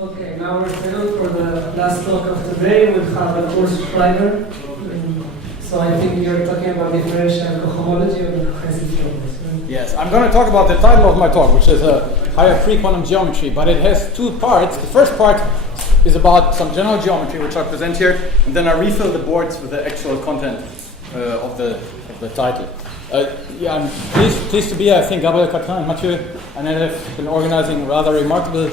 Okay, now we're settled for the last talk of the day. We'll have Urs Schreiber. So I think you're talking about differential cohomology of the cohesive topos. Yes, I'm going to talk about the title of my talk, which is higher pre-quantum geometry, but it has two parts. The first part is about some general geometry, which I present here, and then I refill the boards with the actual content of the title. I'm pleased to be here. I think Gabriel, Catren, and Mathieu and Anel have been organizing a rather remarkable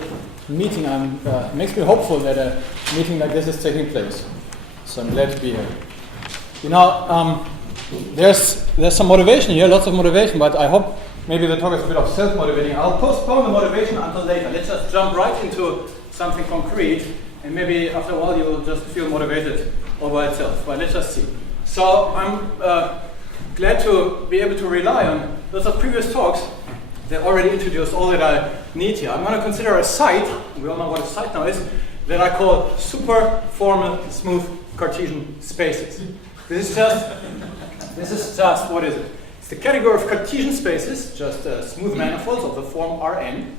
meeting. It makes me hopeful that a meeting like this is taking place. So I'm glad to be here. You know, there's some motivation here, lots of motivation, but I hope maybe the talk is a bit of self-motivating. I'll postpone the motivation until later. Let's just jump right into something concrete, and maybe after a while you will just feel motivated all by itself. But let's just see. So I'm glad to be able to rely on lots of previous talks that already introduced all that I need here. I'm going to consider a site, we all know what a site now is, that I call super formal smooth Cartesian spaces. This is just, what is it? It's the category of Cartesian spaces, just smooth manifolds of the form Rn.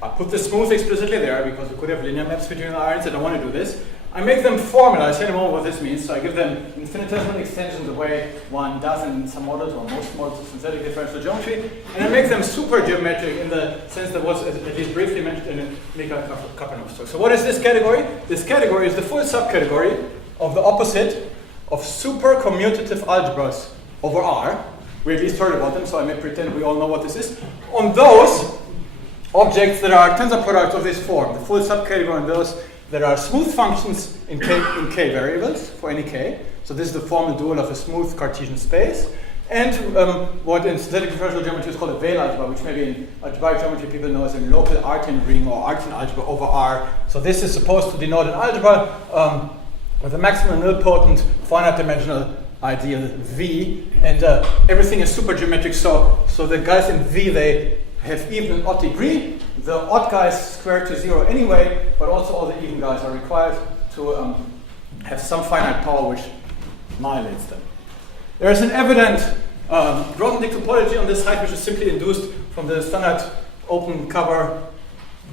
I put the smooth explicitly there because we could have linear maps between the Rns. I don't want to do this. I make them formal. I say in a moment what this means. So I give them infinitesimal extensions the way one does in some models or most models of synthetic differential geometry. And I make them super geometric in the sense that was at least briefly mentioned in Michel Marvin's talk. So what is this category? This category is the full subcategory of the opposite of super commutative algebras over R. We at least heard about them, so I may pretend we all know what this is. On those objects that are tensor products of this form, the full subcategory on those that are smooth functions in k variables for any k. So this is the formal dual of a smooth Cartesian space. And what in synthetic differential geometry is called a Weil algebra, which maybe in algebraic geometry people know as a local Artin ring or Artin algebra over R. So this is supposed to denote an algebra with a maximum nilpotent finite dimensional ideal V. And everything is super geometric. So the guys in V, they have even and odd degree. The odd guys square to 0 anyway, but also all the even guys are required to have some finite power which annihilates them. There is an evident Grothendieck topology on this side, which is simply induced from the standard open cover,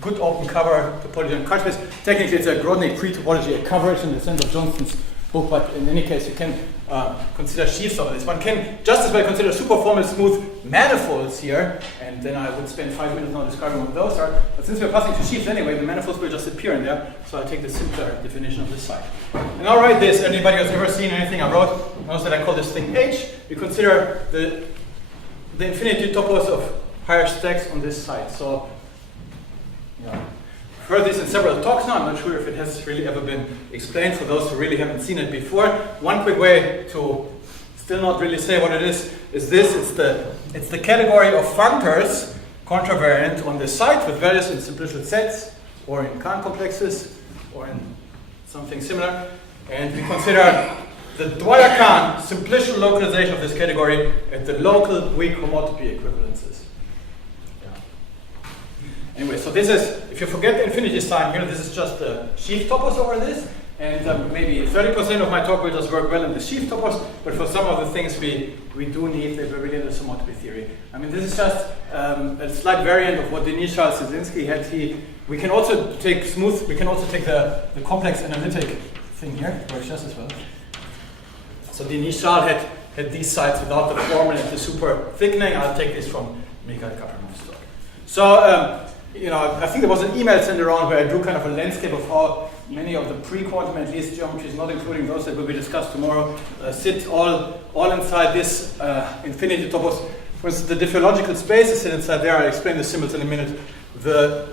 good open cover topology on card space. Technically, it's a Grothendieck pre-topology, a coverage in the sense of Johnston's book, but in any case, you can consider sheaths of this. One can just as well consider superformal smooth manifolds here, and then I would spend 5 minutes now describing what those are. But since we're passing to sheaths anyway, the manifolds will just appear in there, so I'll take the simpler definition of this side. And I'll write this. Anybody who's ever seen anything I wrote knows that I call this thing H. We consider the infinity topos of higher stacks on this side. So, yeah. Heard this in several talks now. I'm not sure if it has really ever been explained for those who really haven't seen it before. One quick way to still not really say what it is this. It's the category of functors contravariant on this side with values in simplicial sets or in Kahn complexes or in something similar. And we consider the Dwyer-Kahn simplicial localization of this category at the local weak homotopy equivalences. Anyway, so this is, if you forget the infinity sign here, this is just the sheaf topos over this, and maybe 30% of my talk will just work well in the sheaf topos, but for some of the things we do need, they will really in the homotopy theory. I mean, this is just a slight variant of what Dinesh Szynski had. We can also take smooth, we can also take the complex analytic thing here, works just as well. So Dinesh had these sides without the formal and the super thickening. I'll take this from Michel Marvin's talk. So, you know, I think there was an email sent around where I drew kind of a landscape of how many of the pre-quantum at least geometries, not including those that will be discussed tomorrow, sit all inside this infinity topos. For instance, the diffeological spaces sit inside there. I'll explain the symbols in a minute.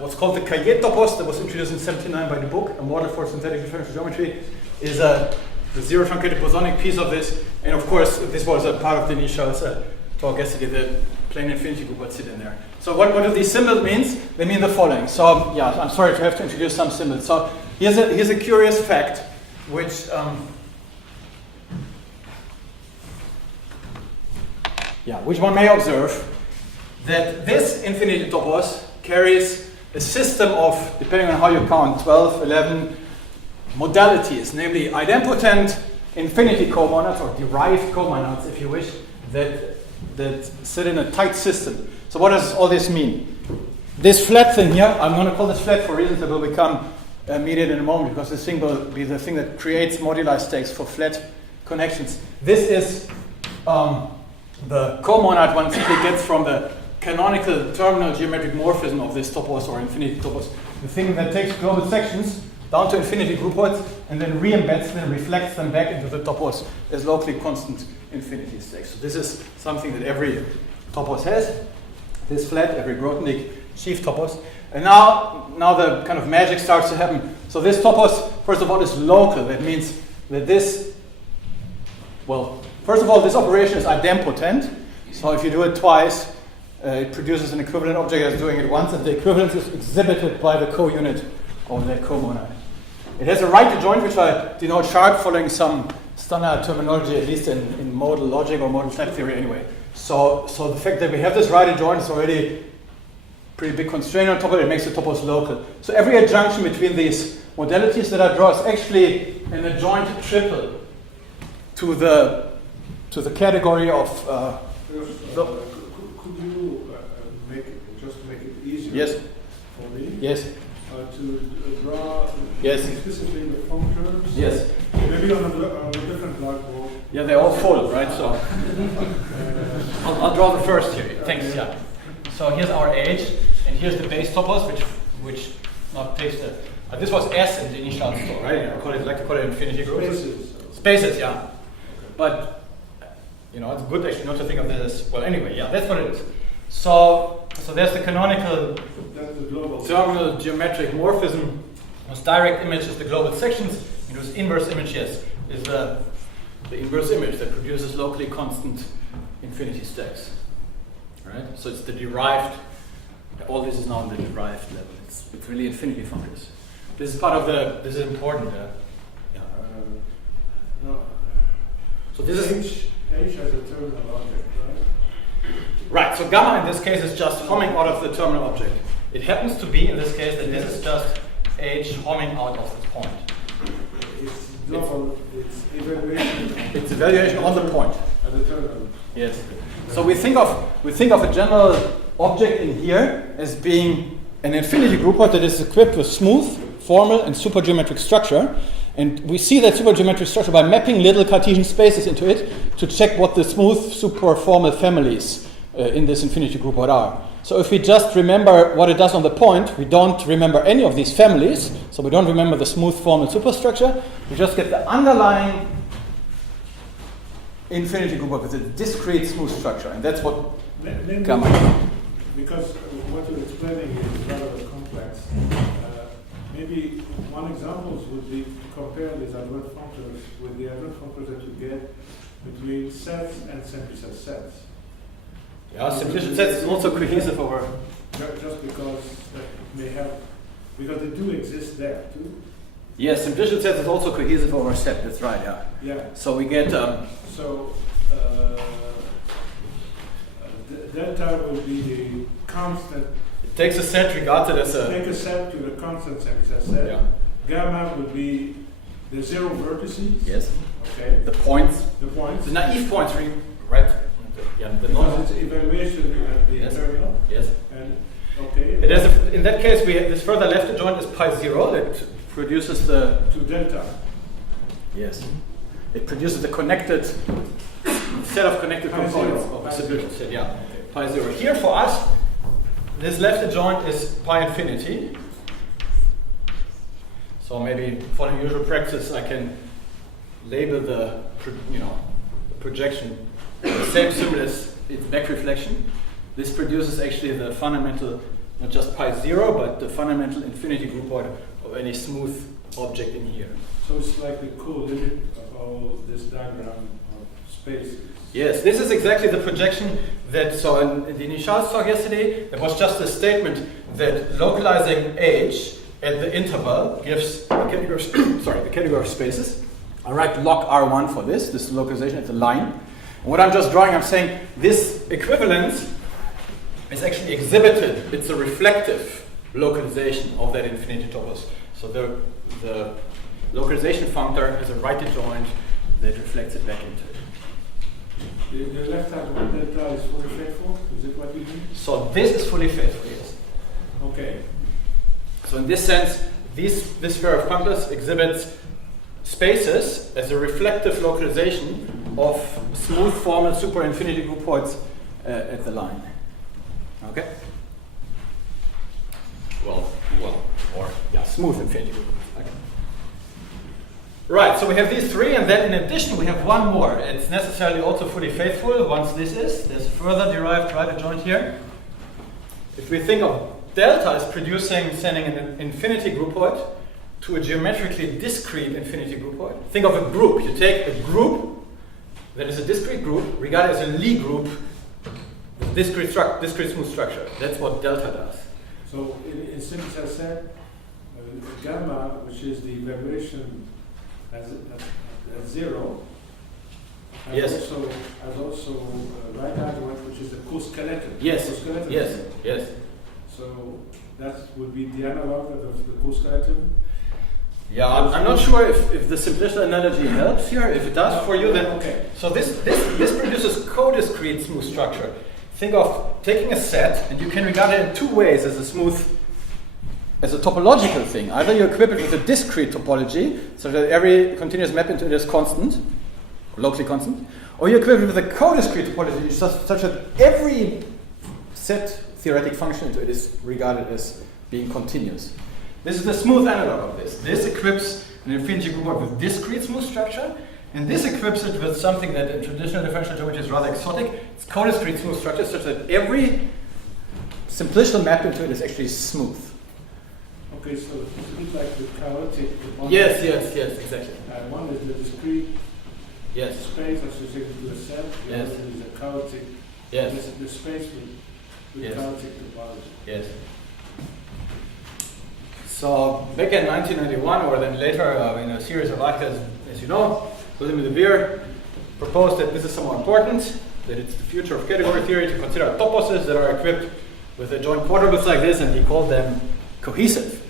What's called the Cahier topos that was introduced in 1979 by the book, a model for synthetic differential geometry, is the zero truncated bosonic piece of this. And of course, this was a part of Dinesh's talk yesterday, the plane infinity group would sit in there. So what do these symbols mean? They mean the following. So yeah, I'm sorry to have to introduce some symbols. So here's a curious fact, which one may observe, that this infinity topos carries a system of, depending on how you count, 12, 11 modalities, namely idempotent infinity comonads or derived comonads, if you wish, that sit in a tight system. So what does all this mean? this flat thing here, I'm going to call this flat for reasons that will become immediate in a moment, because this thing will be the thing that creates moduli stakes for flat connections. This is the comonad one simply gets from the canonical terminal geometric morphism of this topos or infinity topos. The thing that takes global sections down to infinity groupoids and then re-embeds them, reflects them back into the topos as locally constant infinity stakes. So this is something that every topos has. This flat, every Grothendieck sheaf topos. And now the kind of magic starts to happen. So this topos, first of all, is local. That means that this, well, first of all, this operation is idempotent. So if you do it twice, it produces an equivalent object as doing it once, and the equivalence is exhibited by the co-unit of that comonad. It has a right adjoint, which I denote sharp following some standard terminology, at least in modal logic or modal flat theory anyway. So the fact that we have this right adjoint is already pretty big constraint on top of it. It makes the topos local. So every adjunction between these modalities that I draw is actually an adjoint triple to the category of could you make it easier? Yes. For me? Yes. To draw explicitly the functors? Yes. Maybe on a different blackboard. Yeah, they're all full, right? So I'll draw the first here. Thanks. Yeah. So here's our H, and here's the base topos, which not takes the. This was S in the initial store, right? I like to call it infinity groups. Spaces, yeah. But it's good actually not to think of this as well. Anyway, yeah, that's what it is. So there's the canonical terminal geometric morphism, whose direct image is the global sections, and whose inverse image, yes, is the inverse image that produces locally constant infinity stacks. Right? So it's the derived, all this is now on the derived level. It's really infinity functors. This is part of this is important. No. So this is H has a terminal object, right? Right, so gamma in this case is just homing out of the terminal object. It happens to be in this case that this is just H homing out of this point. It's evaluation. It's evaluation on the point. At the terminal. Yes. So we think of a general object in here as being an infinity groupoid that is equipped with smooth, formal, and supergeometric structure. And we see that supergeometric structure by mapping little Cartesian spaces into it to check what the smooth, superformal families in this infinity groupoid are. So if we just remember what it does on the point, we don't remember any of these families. So we don't remember the smooth, formal superstructure. We just get the underlying infinity groupoid with a discrete smooth structure. And that's what gamma is. Because what you're explaining is rather complex. Maybe one example would be to compare these adjoint functors with the adjoint functors that you get between sets and simplicity sets. Yeah, simplicity sets is also cohesive over. Just because because they do exist there too. Yes, simplicity sets is also cohesive over a set. That's right. Yeah. Yeah. So we get. Delta will be the constant. It takes a set regarded as a. Take a set to the constant set. Yeah. Gamma would be the zero vertices. Yes. Okay. The points. The points. The naive points, right? Yeah. The because it's evaluation at the terminal. Yes. And okay. It has in that case, we have this further left adjoint is pi 0 that produces the. To delta. Yes. It produces the connected set of connected Pi components zero. of a simple set. Yeah. Okay. Pi 0. Here for us, this left adjoint is pi infinity. So maybe for the usual practice, I can label the projection the same symbol as its back reflection. This produces actually the fundamental, not just pi 0, but the fundamental infinity groupoid of any smooth object in here. So it's like the co-limit of all this diagram of spaces. Yes, this is exactly the projection that, so in the initial talk yesterday, there was just a statement that localizing H at the interval gives the category the category of spaces. I write log R1 for this is localization at the line. And what I'm just drawing, I'm saying this equivalence is actually exhibited. It's a reflective localization of that infinity topos. So the localization functor has a right adjoint that reflects it back into it. The left hand one delta is fully faithful? Is it what you mean? So this is fully faithful, yes. Okay. So in this sense, this sphere of compass exhibits spaces as a reflective localization of smooth formal super infinity group points at the line. Okay? Smooth infinity group points. Okay. Right, so we have these three, and then in addition we have one more. It's necessarily also fully faithful once this is. There's further derived right adjoint here. If we think of delta as sending an infinity groupoid to a geometrically discrete infinity groupoid. Think of a group. You take a group that is a discrete group, regarded as a Lie group, with discrete smooth structure. That's what delta does. So in simple as I said, gamma, which is the vibration at zero, has also right adjoint, which is the co-skeleton. Yes. Co-skeleton. Yes. So that would be the analog of the co-skeleton. Yeah, I'm not sure if the simplicial analogy helps here. If it does for you, then okay. So this produces co-discrete smooth structure. Think of taking a set, and you can regard it in two ways as a topological thing. Either you equip it with a discrete topology, so that every continuous map into it is constant, locally constant, or you equip it with a co-discrete topology, such that every set theoretic function into it is regarded as being continuous. This is the smooth analog of this. This equips an infinity groupoid with discrete smooth structure, and this equips it with something that in traditional differential geometry is rather exotic. It's co-discrete smooth structure, such that every simplicial map into it is actually smooth. Okay, so it's like the chaotic. Yes, exactly. One is the discrete space associated to a set. The other is a chaotic. Yes. The space with chaotic topology. Yes. So back in 1991, or then later, in a series of articles, as you know, William de Beer proposed that this is somewhat important, that it's the future of category theory to consider toposes that are equipped with adjoint quadruples like this, and he called them cohesive.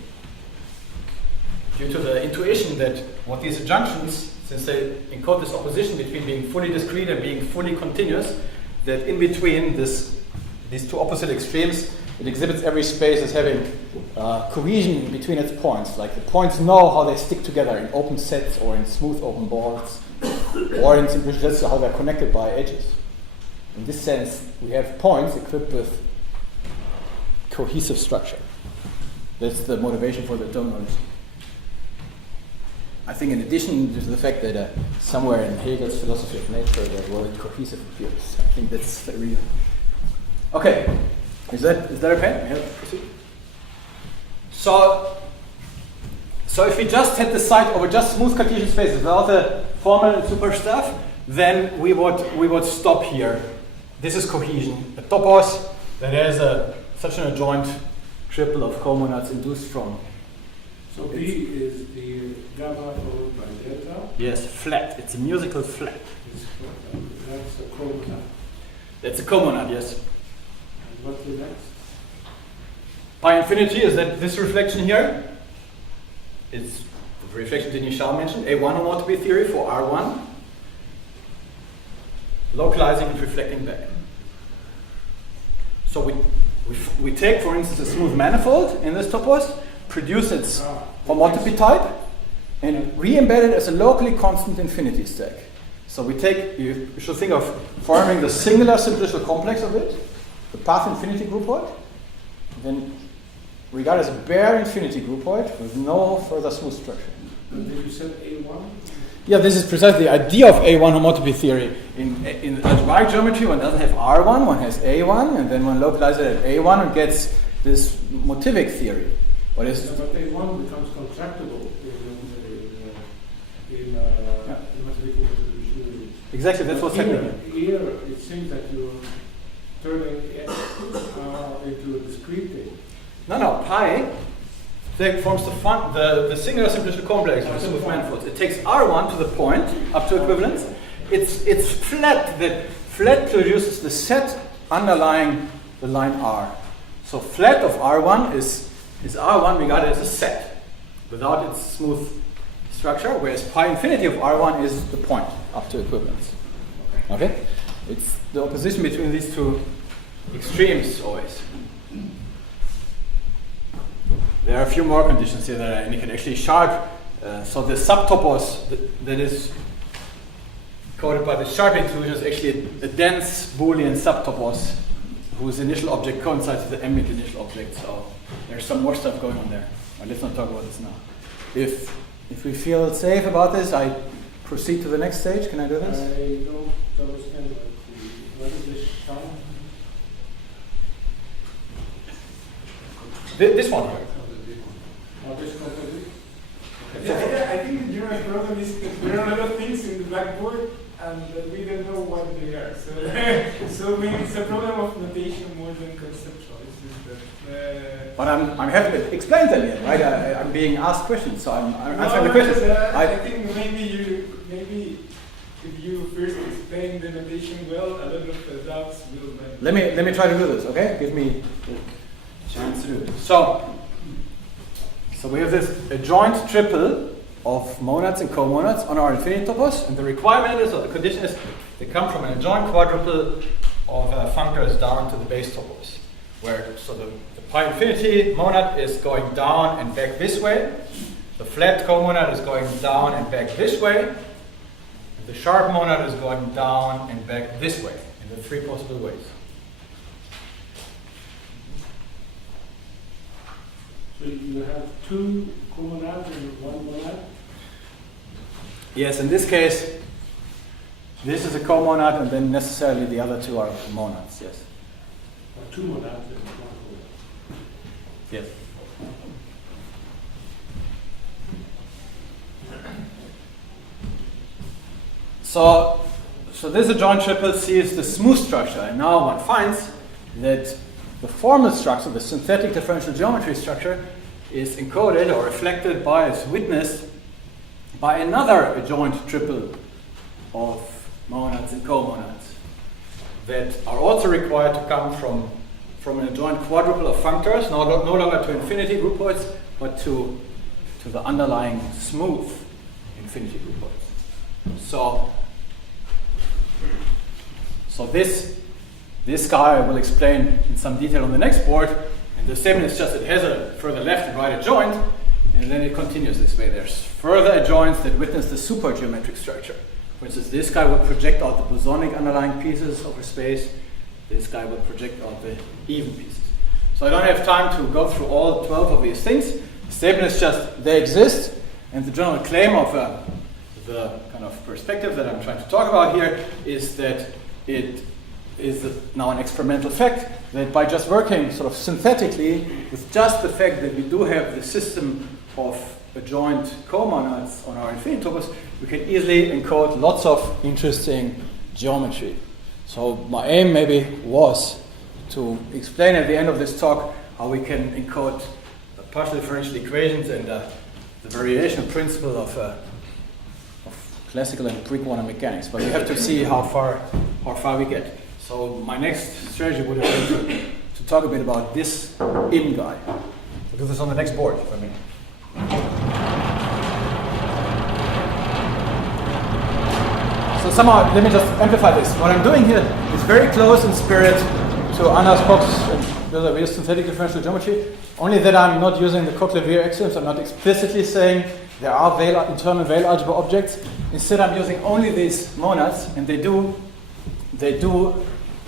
Due to the intuition that what these adjunctions, since they encode this opposition between being fully discrete and being fully continuous, that in between these two opposite extremes, it exhibits every space as having cohesion between its points. Like the points know how they stick together in open sets or in smooth open balls, or in simple just how they're connected by edges. In this sense, we have points equipped with cohesive structure. That's the motivation for the terminology. I think in addition to the fact that somewhere in Hegel's philosophy of nature the word cohesive appears. I think that's the reason. Okay. Is that okay? Yeah, proceed. So if we just had the site over just smooth Cartesian spaces without the formal and super stuff, then we would stop here. This is cohesion. A topos that has such an adjoint triple of comonads induced from. So B is the gamma followed by delta. Yes, flat. It's a musical flat. That's a comonad. That's a comonad, yes. And what's the next? Pi infinity, is that this reflection here? It's the reflection that Michel mentioned, A1 homotopy theory for R1, localizing and reflecting back. So we take, for instance, a smooth manifold in this topos, produce its homotopy type, and re-embed it as a locally constant infinity stack. So we take, you should think of forming the singular simplicial complex of it, the path infinity groupoid, then regard as a bare infinity groupoid with no further smooth structure. Did you say A1? Yeah, this is precisely the idea of A1 homotopy theory. In algebraic geometry, one doesn't have R1, one has A1, and then one localizes it at A1 and gets this motivic theory. But A1 becomes contractible in mathematical theory. Exactly, that's what's happening. Here, it seems that you're turning it into a discrete thing. No, pi that forms the singular simplicial complex of smooth manifolds. It takes R1 to the point up to equivalence. It's flat. That flat produces the set underlying the line R. So flat of R1 is R1 regarded as a set without its smooth structure, whereas pi infinity of R1 is the point up to equivalence. Okay? It's the opposition between these two extremes always. there are a few more conditions here that I indicate. Actually, sharp. So the subtopos that is coded by the sharp inclusion is actually a dense Boolean subtopos whose initial object coincides with the ambient initial object. So there's some more stuff going on there. But let's not talk about this now. If we feel safe about this, I proceed to the next stage. Can I do this? I don't understand what is this sharp? This one here. Yeah, I think the general problem is that there are a lot of things in the blackboard and that we don't know what they are. So maybe it's a problem of notation more than conceptual. It's just that, but I'm having to explain them here, right? I'm being asked questions, so I'm answering the questions. I think maybe if you first explain the notation well, a lot of doubts will. Let me try to do this, okay? Give me a chance to do it. So we have this adjoint triple of monads and comonads on our infinity topos, and the requirement is, or the condition is, they come from an adjoint quadruple of functors down to the base topos, where so the pi infinity monad is going down and back this way, the flat comonad is going down and back this way, and the sharp monad is going down and back this way, in the three possible ways. So you have two comonads and one monad? Yes, in this case, this is a comonad, and then necessarily the other two are monads, yes. Or two monads and one monad? Yes. So this adjoint triple C is the smooth structure, and now one finds that the formal structure, the synthetic differential geometry structure, is encoded or reflected by, is witnessed by another adjoint triple of monads and comonads that are also required to come from an adjoint quadruple of functors, no longer to infinity groupoids, but to the underlying smooth infinity groupoids. So this guy I will explain in some detail on the next board, and the statement is just it has a further left and right adjoint, and then it continues this way. There's further adjoints that witness the supergeometric structure. For instance, this guy will project out the bosonic underlying pieces over space. This guy will project out the even pieces. So I don't have time to go through all 12 of these things. The statement is just they exist, and the general claim of the kind of perspective that I'm trying to talk about here is that it is now an experimental fact that by just working sort of synthetically with just the fact that we do have the system of adjoint comonads on our infinity topos, we can easily encode lots of interesting geometry. So my aim maybe was to explain at the end of this talk how we can encode partial differential equations and the variation principle of classical and pre-quantum mechanics. But we have to see how far we get. So my next strategy would have been to talk a bit about this in guy. We'll do this on the next board, if I may. So somehow, let me just amplify this. What I'm doing here is very close in spirit to Anna's Cox and Lever's synthetic differential geometry, only that I'm not using the Cox-Lever axioms. I'm not explicitly saying there are internal Weyl algebra objects. Instead, I'm using only these monads, and they do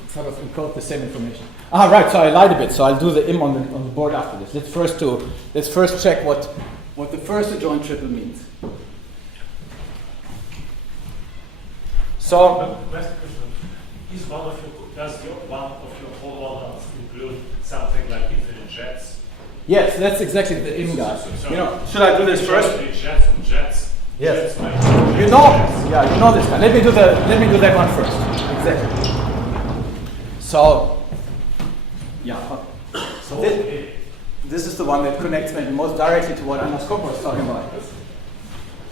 sort of encode the same information. Right. So I lied a bit. So I'll do the im on the board after this. Let's first check what the first adjoint triple means. So does one of your comonads include something like infinite jets? Yes, that's exactly the im guy. Should I do this first? Jets and jets. Yes. Jets You know this guy. Let me do that one first. Exactly. So this is the one that connects maybe most directly to what Anders Koch was talking about.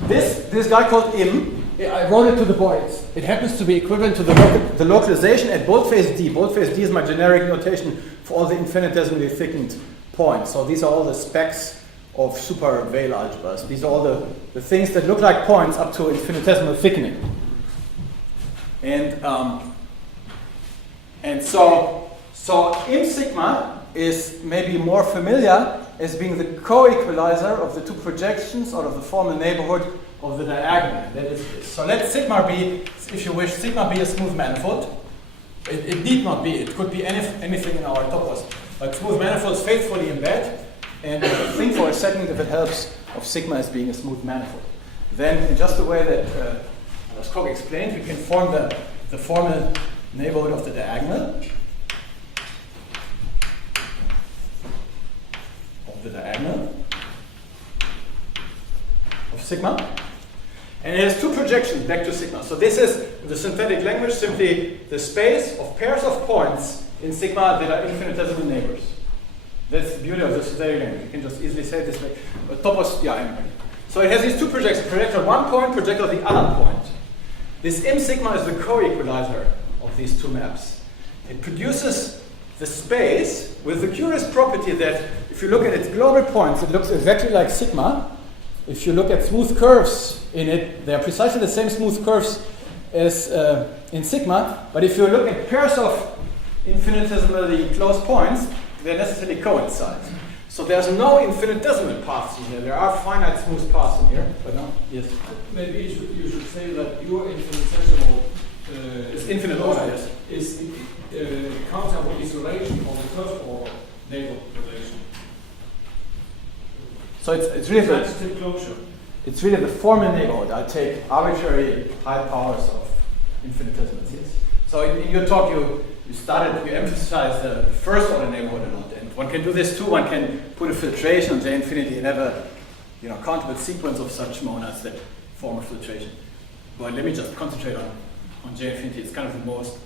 This guy called im, I wrote it to the board. It happens to be equivalent to the localization at boldface D. Boldface D is my generic notation for all the infinitesimally thickened points. So these are all the specs of super Weyl algebras. These are all the things that look like points up to infinitesimal thickening. And so im sigma is maybe more familiar as being the co-equalizer of the two projections out of the formal neighborhood of the diagonal. That is this. So let sigma be, if you wish, sigma be a smooth manifold. It need not be. It could be anything in our topos. But smooth manifolds faithfully embed, and think for a second if it helps of sigma as being a smooth manifold. Then, in just the way that Urs Schreiber explained, we can form the formal neighborhood of the diagonal. Of sigma. And it has two projections back to sigma. So this is, in the synthetic language, simply the space of pairs of points in sigma that are infinitesimal neighbors. That's the beauty of the synthetic language. You can just easily say it this way. Topos, yeah, anyway. So it has these two projections, projector one point, projector the other point. This M sigma is the co-equalizer of these two maps. It produces the space with the curious property that if you look at its global points, it looks exactly like sigma. If you look at smooth curves in it, they are precisely the same smooth curves as in sigma. But if you look at pairs of infinitesimally close points, they necessarily coincide. So there's no infinitesimal paths in here. There are finite smooth paths in here, but no. Yes. Maybe you should say that your infinitesimal it's infinite order, yes. Is countable isolation of the first order neighborhood relation. So it's really the formal neighborhood. I take arbitrary high powers of infinitesimals. Yes. So in your talk you emphasize the first order neighborhood a lot, and one can do this too. One can put a filtration on J infinity and have a countable sequence of such monads that form a filtration. But let me just concentrate on J infinity. It's kind of the most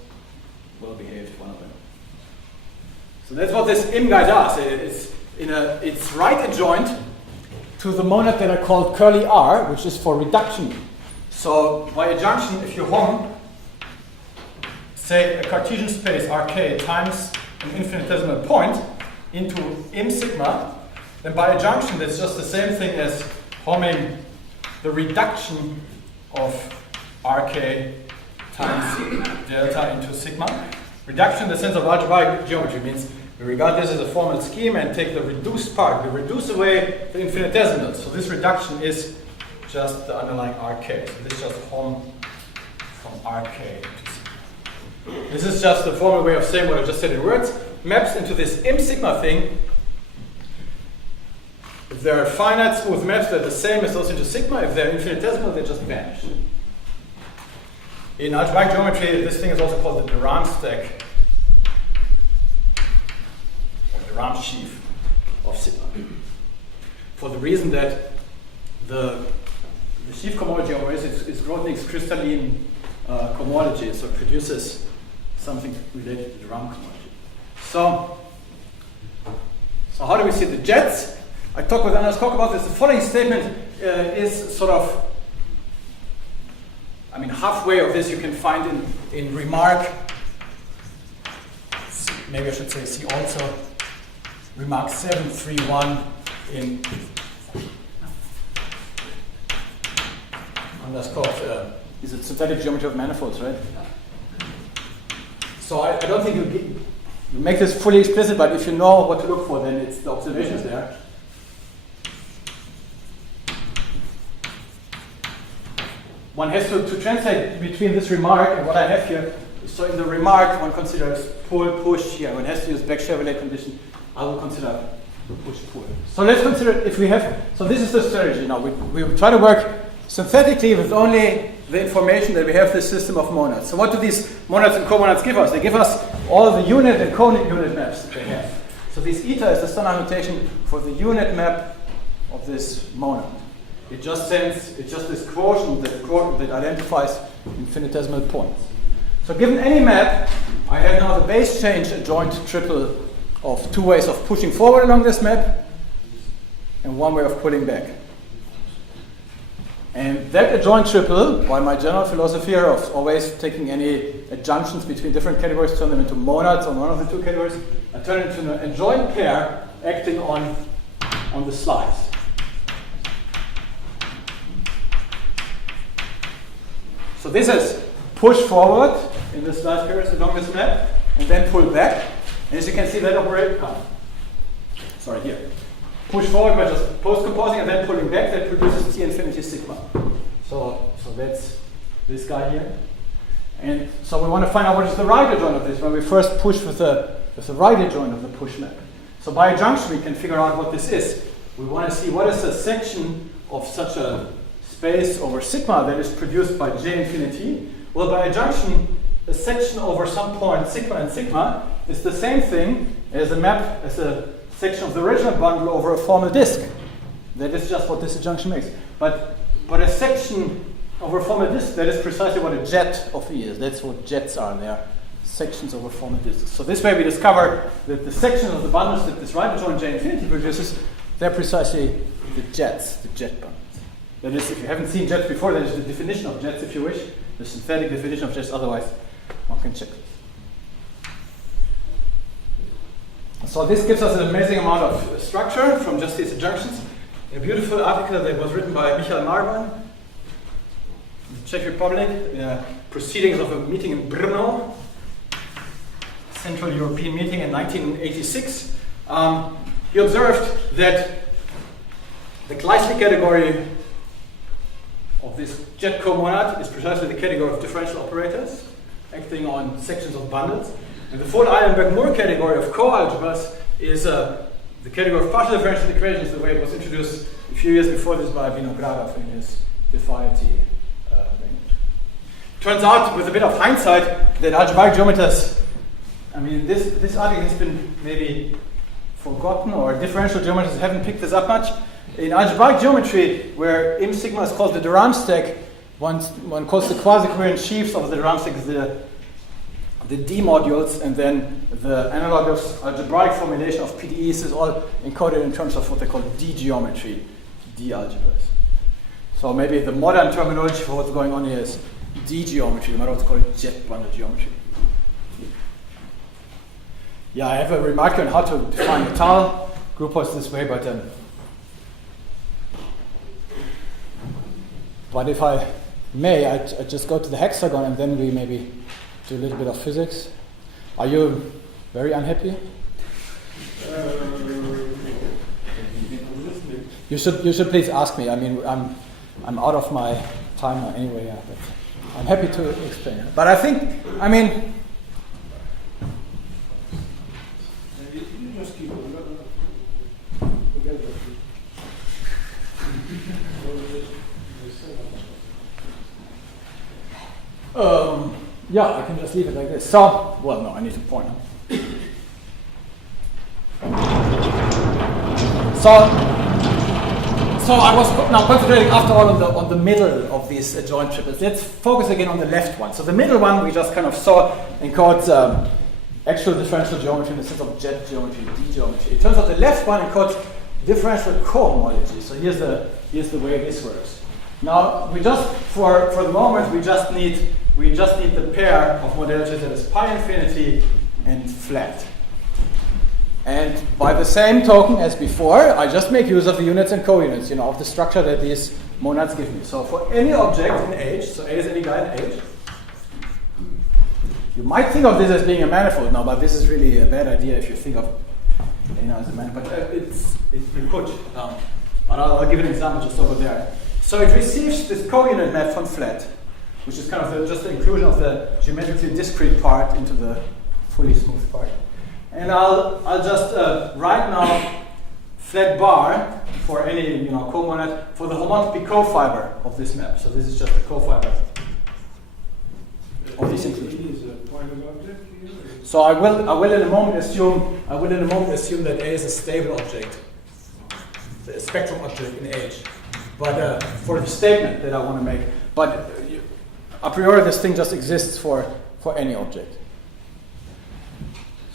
well-behaved one of them. So that's what this M guy does. It's right adjoint to the monad that I called curly R, which is for reduction. So by adjunction, if you say a Cartesian space Rk times an infinitesimal point into M sigma, then by adjunction that's just the same thing as homing the reduction of Rk times delta into sigma. Reduction in the sense of algebraic geometry means we regard this as a formal scheme and take the reduced part. We reduce away the infinitesimals. So this reduction is just the underlying Rk. So this is just home from Rk to sigma. This is just the formal way of saying what I just said in words. Maps into this M sigma thing. If there are finite smooth maps, they're the same as those into sigma. If they're infinitesimal, they just vanish. In algebraic geometry, this thing is also called the theorem stack, or the theorem sheaf of sigma. For the reason that the sheaf cohomology always is Grotnick's crystalline cohomology, so it produces something related to the theorem cohomology. So how do we see the jets? I talked with Urs Schreiber about this. The following statement is sort of, halfway of this you can find in remark. Maybe I should say see also remark 731 in Urs Schreiber. Is it synthetic geometry of manifolds, right? So I don't think you make this fully explicit, but if you know what to look for, then it's the observations there. One has to translate between this remark and what I have here. So in the remark, one considers pull, push. Here, one has to use Black-Chevrolet condition. I will consider push, pull. So let's consider if we have. So this is the strategy. Now we try to work synthetically with only the information that we have this system of monads. So what do these monads and comonads give us? They give us all the unit and co-unit maps that they have. So this eta is the standard notation for the unit map of this monad. It's just this quotient that identifies infinitesimal points. So given any map, I have now the base change adjoint triple of two ways of pushing forward along this map and one way of pulling back. And that adjoint triple, by my general philosophy here of always taking any adjunctions between different categories, turn them into monads on one of the two categories, I turn it into an adjoint pair acting on the slice. So this is push forward in the slice pairs along this map, and then pull back. And as you can see, that operates push forward by just post-composing and then pulling back, that produces T infinity sigma. So that's this guy here. And so we want to find out what is the right adjoint of this when we first push with the right adjoint of the push map. So by adjunction we can figure out what this is. We want to see what is the section of such a space over sigma that is produced by J infinity. Well, by adjunction, a section over some point sigma and sigma is the same thing as a map, as a section of the original bundle over a formal disk. That is just what this adjunction makes. But a section over a formal disk, that is precisely what a jet of E is. That's what jets are. They are sections over formal disks. So this way we discover that the sections of the bundles that this right adjoint J infinity produces, they're precisely the jets, the jet bundles. That is, if you haven't seen jets before, that is the definition of jets, if you wish, the synthetic definition of jets. Otherwise, one can check it. So this gives us an amazing amount of structure from just these adjunctions. A beautiful article that was written by Michel Marvin, the Czech Republic, proceedings of a meeting in Brno, Central European meeting in 1986. He observed that the Kleisli category of this jet comonad is precisely the category of differential operators acting on sections of bundles. And the Ford-Eilenberg-Moore category of co-algebras is the category of partial differential equations, the way it was introduced a few years before this by Vinogradov in his Diffiety language. Turns out, with a bit of hindsight, that algebraic geometers, I mean, this article has been maybe forgotten, or differential geometers haven't picked this up much. In algebraic geometry, where im sigma is called the de Rham stack, one calls the quasi-coherent sheaths of the de Rham stack the D modules, and then the analogous algebraic formulation of PDEs is all encoded in terms of what they call D geometry, D algebras. So maybe the modern terminology for what's going on here is D geometry. You might also call it jet bundle geometry. Yeah, I have a remark on how to define a tau group was this way, but if I may, I'd just go to the hexagon and then we maybe do a little bit of physics. Are you very unhappy? You should please ask me. I mean, I'm out of my timer anyway. Yeah, but I'm happy to explain it. But I think, I mean, you just keep yeah, I can just leave it like this. So, well, no, I need to point. So I was now concentrating after all on the middle of these adjoint triples. Let's focus again on the left one. So the middle one we just kind of saw encodes actual differential geometry in the sense of jet geometry, D geometry. It turns out the left one encodes differential cohomology. So here's the way this works. Now we just for the moment we just need the pair of modalities that is pi infinity and flat. And by the same token as before, I just make use of the units and co-units, of the structure that these monads give me. So for any object in H, so A is any guy in H, you might think of this as being a manifold now, but this is really a bad idea if you think of as a manifold. But you could. But I'll give an example just over there. So it receives this co-unit map from flat, which is kind of just the inclusion of the geometrically discrete part into the fully smooth part. And I'll just write now flat bar for any comonad for the homotopy cofiber of this map. So this is just the cofiber of this inclusion. So I will in a moment assume that A is a stable object, a spectrum object in H. But for the statement that I want to make, but a priori this thing just exists for any object.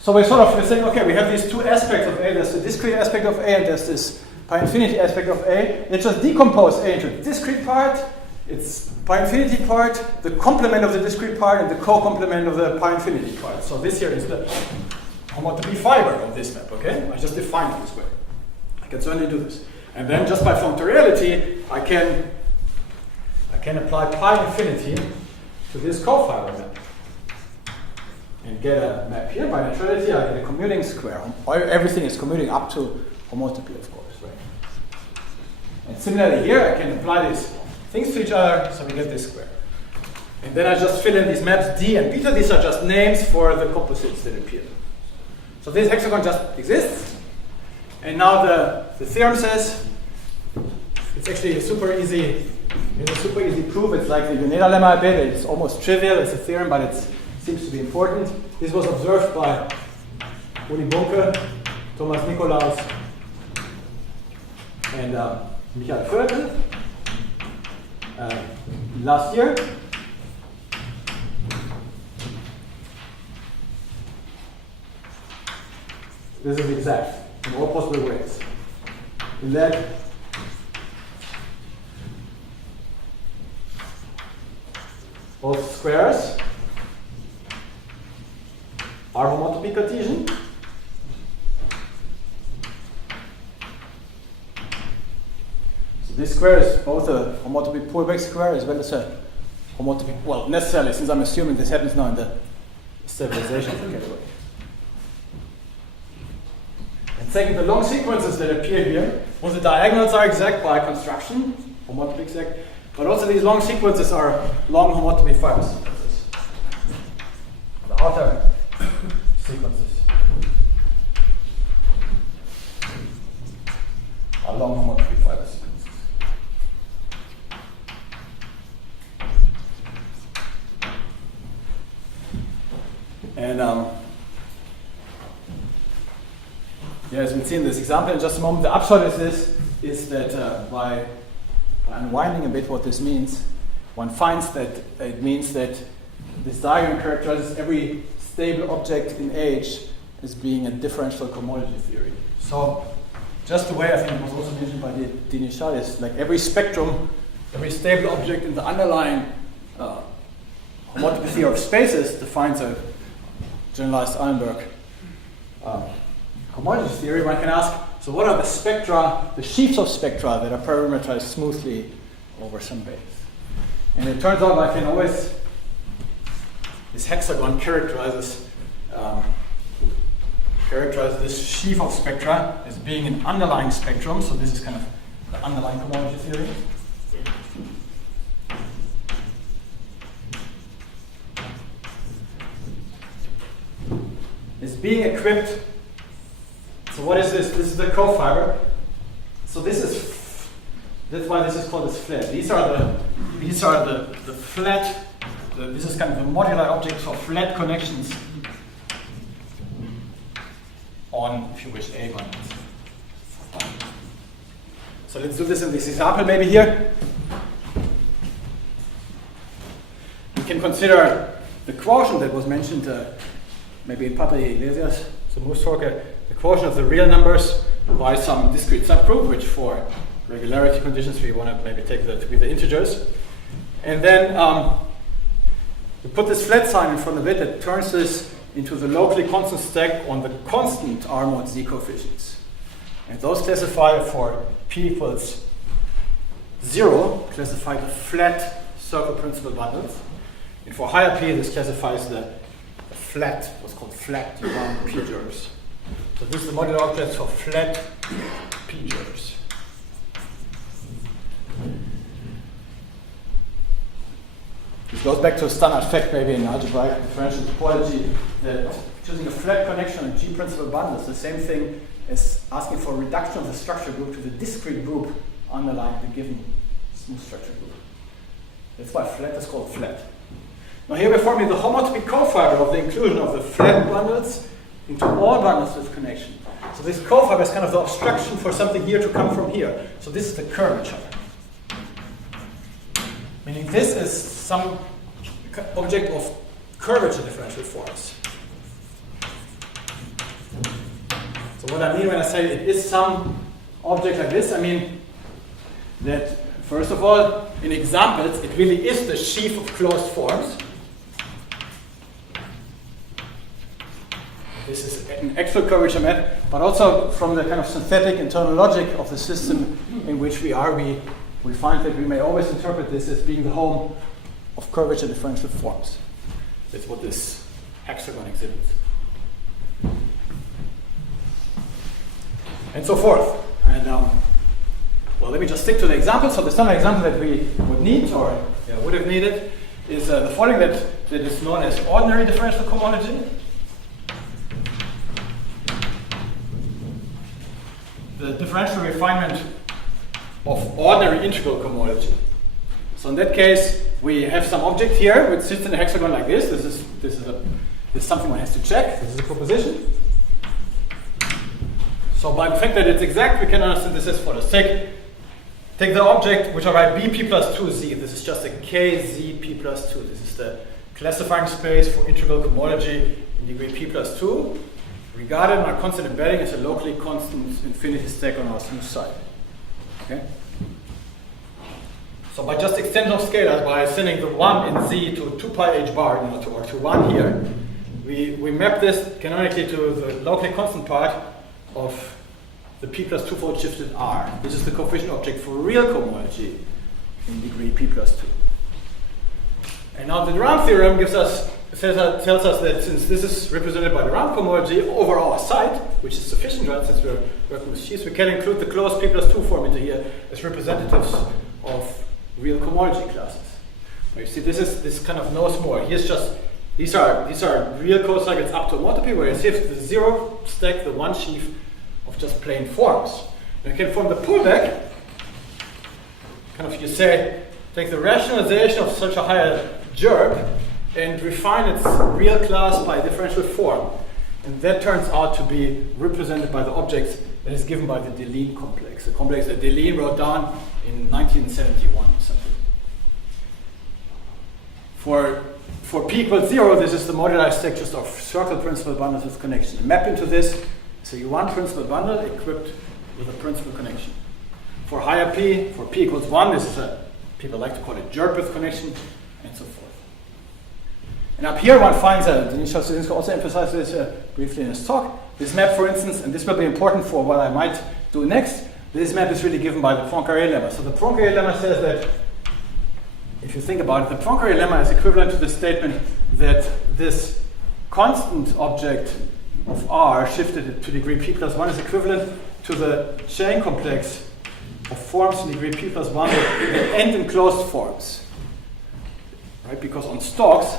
So we're saying, okay, we have these two aspects of A. There's the discrete aspect of A, and there's this pi infinity aspect of A. Let's just decompose A into the discrete part, its pi infinity part, the complement of the discrete part, and the co-complement of the pi infinity part. So this here is the homotopy fiber of this map, okay? I just defined it this way. I can certainly do this. And then just by functoriality, I can apply pi infinity to this cofiber map. And get a map here. By neutrality, I get a commuting square. Everything is commuting up to homotopy, of course, right? And similarly here, I can apply these things to each other, so we get this square. And then I just fill in these maps D and beta. These are just names for the composites that appear. So this hexagon just exists. And now the theorem says it's actually a super easy proof. It's like the Uneda lemma a bit. It's almost trivial. It's a theorem, but it seems to be important. This was observed by Uli Bunke, Thomas Nikolaus, and Michel Marvin last year. This is exact in all possible ways. In that both squares are homotopy Cartesian. So this square is both a homotopy Poolbeck square as well as a homotopy, well, necessarily, since I'm assuming this happens now in the stabilization category. And second, the long sequences that appear here, well, the diagonals are exact by construction, homotopy exact, but also these long sequences are long homotopy fiber sequences. The outer sequences are long homotopy fiber sequences. And as we'll see in this example in just a moment, the upshot is that by unwinding a bit what this means, one finds that it means that this diagram characterizes every stable object in H as being a differential cohomology theory. So just the way I think it was also mentioned by Diderot is like every spectrum, every stable object in the underlying homotopy theory of spaces defines a generalized Eilenberg cohomology theory. One can ask, so what are the spectra, the sheaths of spectra that are parametrized smoothly over some base? And it turns out I can always, this hexagon characterizes this sheaf of spectra as being an underlying spectrum. So this is kind of the underlying cohomology theory. Is being equipped. So what is this? This is the cofiber. So that's why this is called as flat. These are the flat. This is kind of the modular object for flat connections on, if you wish, A bundles. So let's do this in this example maybe here. We can consider the quotient that was mentioned maybe in Pater Iglesias, so Moostorke, the quotient of the real numbers by some discrete subgroup, which for regularity conditions we want to maybe take that to be the integers. And then we put this flat sign in front of it that turns this into the locally constant stack on the constant R mod Z coefficients. And those classify for P equals 0, classify the flat circle principal bundles. And for higher P, this classifies the flat, what's called flat round P-gers. So this is the modular object for flat P-gers. This goes back to a standard fact maybe in algebraic differential topology that choosing a flat connection on G principal bundle is the same thing as asking for a reduction of the structure group to the discrete group underlying the given smooth structure group. That's why flat is called flat. Now here before me the homotopy cofiber of the inclusion of the flat bundles into all bundles with connection. So this cofiber is kind of the obstruction for something here to come from here. So this is the curvature. Meaning this is some object of curvature differential forms. So what I mean when I say it is some object like this, I mean that first of all, in examples, it really is the sheaf of closed forms. This is an actual curvature map, but also from the kind of synthetic internal logic of the system in which we are, we find that we may always interpret this as being the home of curvature differential forms. That's what this hexagon exhibits. and so forth. And well, let me just stick to the example. So the standard example that we would need, or would have needed, is the following that is known as ordinary differential cohomology. The differential refinement of ordinary integral cohomology. So in that case, we have some object here which sits in a hexagon like this. This is something one has to check. This is a proposition. So by the fact that it's exact, we can understand this as follows. Take the object which I write bp plus 2z. This is just a kzp plus 2. This is the classifying space for integral cohomology in degree p plus 2. Regarded in our constant embedding as a locally constant infinity stack on our smooth side. Okay? So by just extension of scalars, by sending the 1 in z to 2 pi h bar, or to 1 here, we map this canonically to the locally constant part of the p plus 2-fold shifted R. This is the coefficient object for real cohomology in degree p plus 2. And now the Durand theorem tells us that since this is represented by the Durand cohomology over our site, which is sufficient, right, since we're working with sheaths, we can include the closed p plus 2 form into here as representatives of real cohomology classes. Now you see, this kind of knows more. Here's just these are real cocycles up to homotopy, whereas here's the 0 stack, the 1 sheaf of just plain forms. And you can form the pullback. Kind of, you say, take the rationalization of such a higher gerb and refine its real class by a differential form. And that turns out to be represented by the object that is given by the Deligne complex, the complex that Deligne wrote down in 1971 or something. For p equals 0, this is the moduli stack just of circle principal bundles with connection. And map into this, so you want principal bundle equipped with a principal connection. For higher p, for p equals 1, this is people like to call it gerb with connection, and so forth. And up here one finds, Michel Marvin also emphasized this briefly in his talk, this map, for instance, and this will be important for what I might do next, this map is really given by the Poincaré lemma. So the Poincaré lemma says that, if you think about it, the Poincaré lemma is equivalent to the statement that this constant object of R shifted to degree p plus 1 is equivalent to the chain complex of forms in degree p plus 1 that end in closed forms. Right? Because on stalks,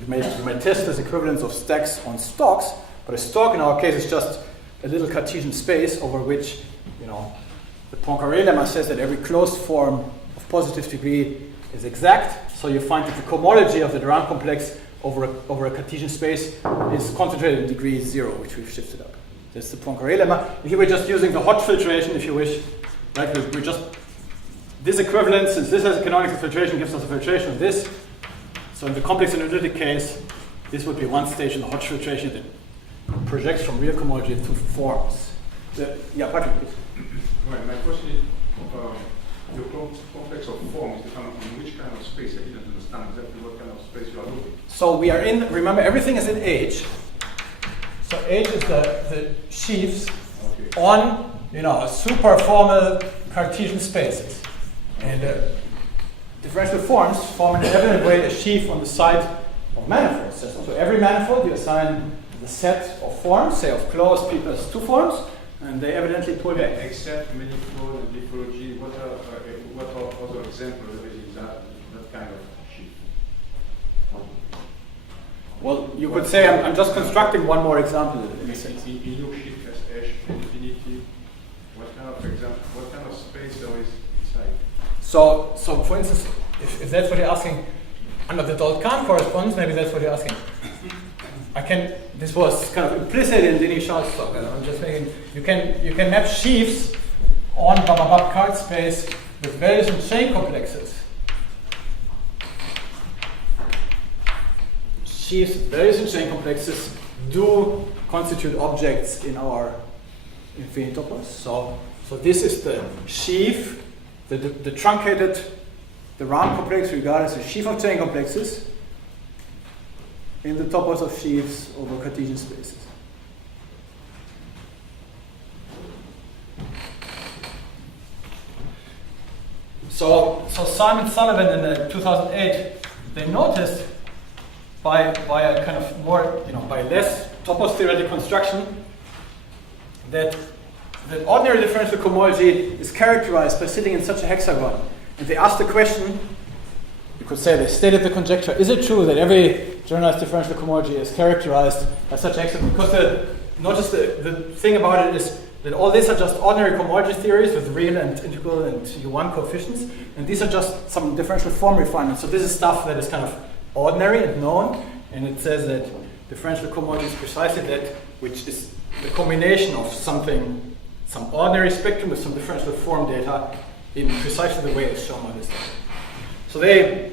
you may test this equivalence of stacks on stalks, but a stalk in our case is just a little Cartesian space over which, the Poincaré lemma says that every closed form of positive degree is exact. So you find that the cohomology of the Durand complex over a Cartesian space is concentrated in degree 0, which we've shifted up. That's the Poincaré lemma. And here we're just using the Hodge filtration, if you wish. Right? We're just this equivalence, since this has a canonical filtration, gives us a filtration of this. So in the complex analytic case, this would be one stage in the Hodge filtration that projects from real cohomology into forms. Patrick, please. Well, my question is, your complex of forms depends on which kind of space. I didn't understand exactly what kind of space you are looking. So we are in, remember, everything is in H. So H is the sheaths on, super formal Cartesian spaces. And differential forms form in an evident way a sheaf on the side of manifolds. So every manifold you assign the set of forms, say of closed p plus 2 forms, and they evidently pull back. Except manifold and differential, what are other examples of that kind of sheaf? Well, you could say I'm just constructing one more example. In your sheaf as H infinity, what kind of space there is inside? So for instance, if that's what you're asking, under the Dalt-Kahn correspondence, maybe that's what you're asking. This was kind of implicit in the initial talk. I'm just thinking, you can map sheaves on card space with values and chain complexes. Sheaves, values and chain complexes do constitute objects in our infinite topos. So this is the sheaf, the truncated, the round complex regarded as a sheaf of chain complexes in the topos of sheaves over Cartesian spaces. So Simon Sullivan in 2008, they noticed by a kind of more, by less topos theoretic construction, that ordinary differential cohomology is characterized by sitting in such a hexagon. And they asked the question, you could say they stated the conjecture, is it true that every generalized differential cohomology is characterized by such a hexagon? Because notice the thing about it is that all these are just ordinary cohomology theories with real and integral and U1 coefficients, and these are just some differential form refinements. So this is stuff that is kind of ordinary and known, and it says that differential cohomology is precisely that which is the combination of something, some ordinary spectrum with some differential form data in precisely the way it's shown on this data. So they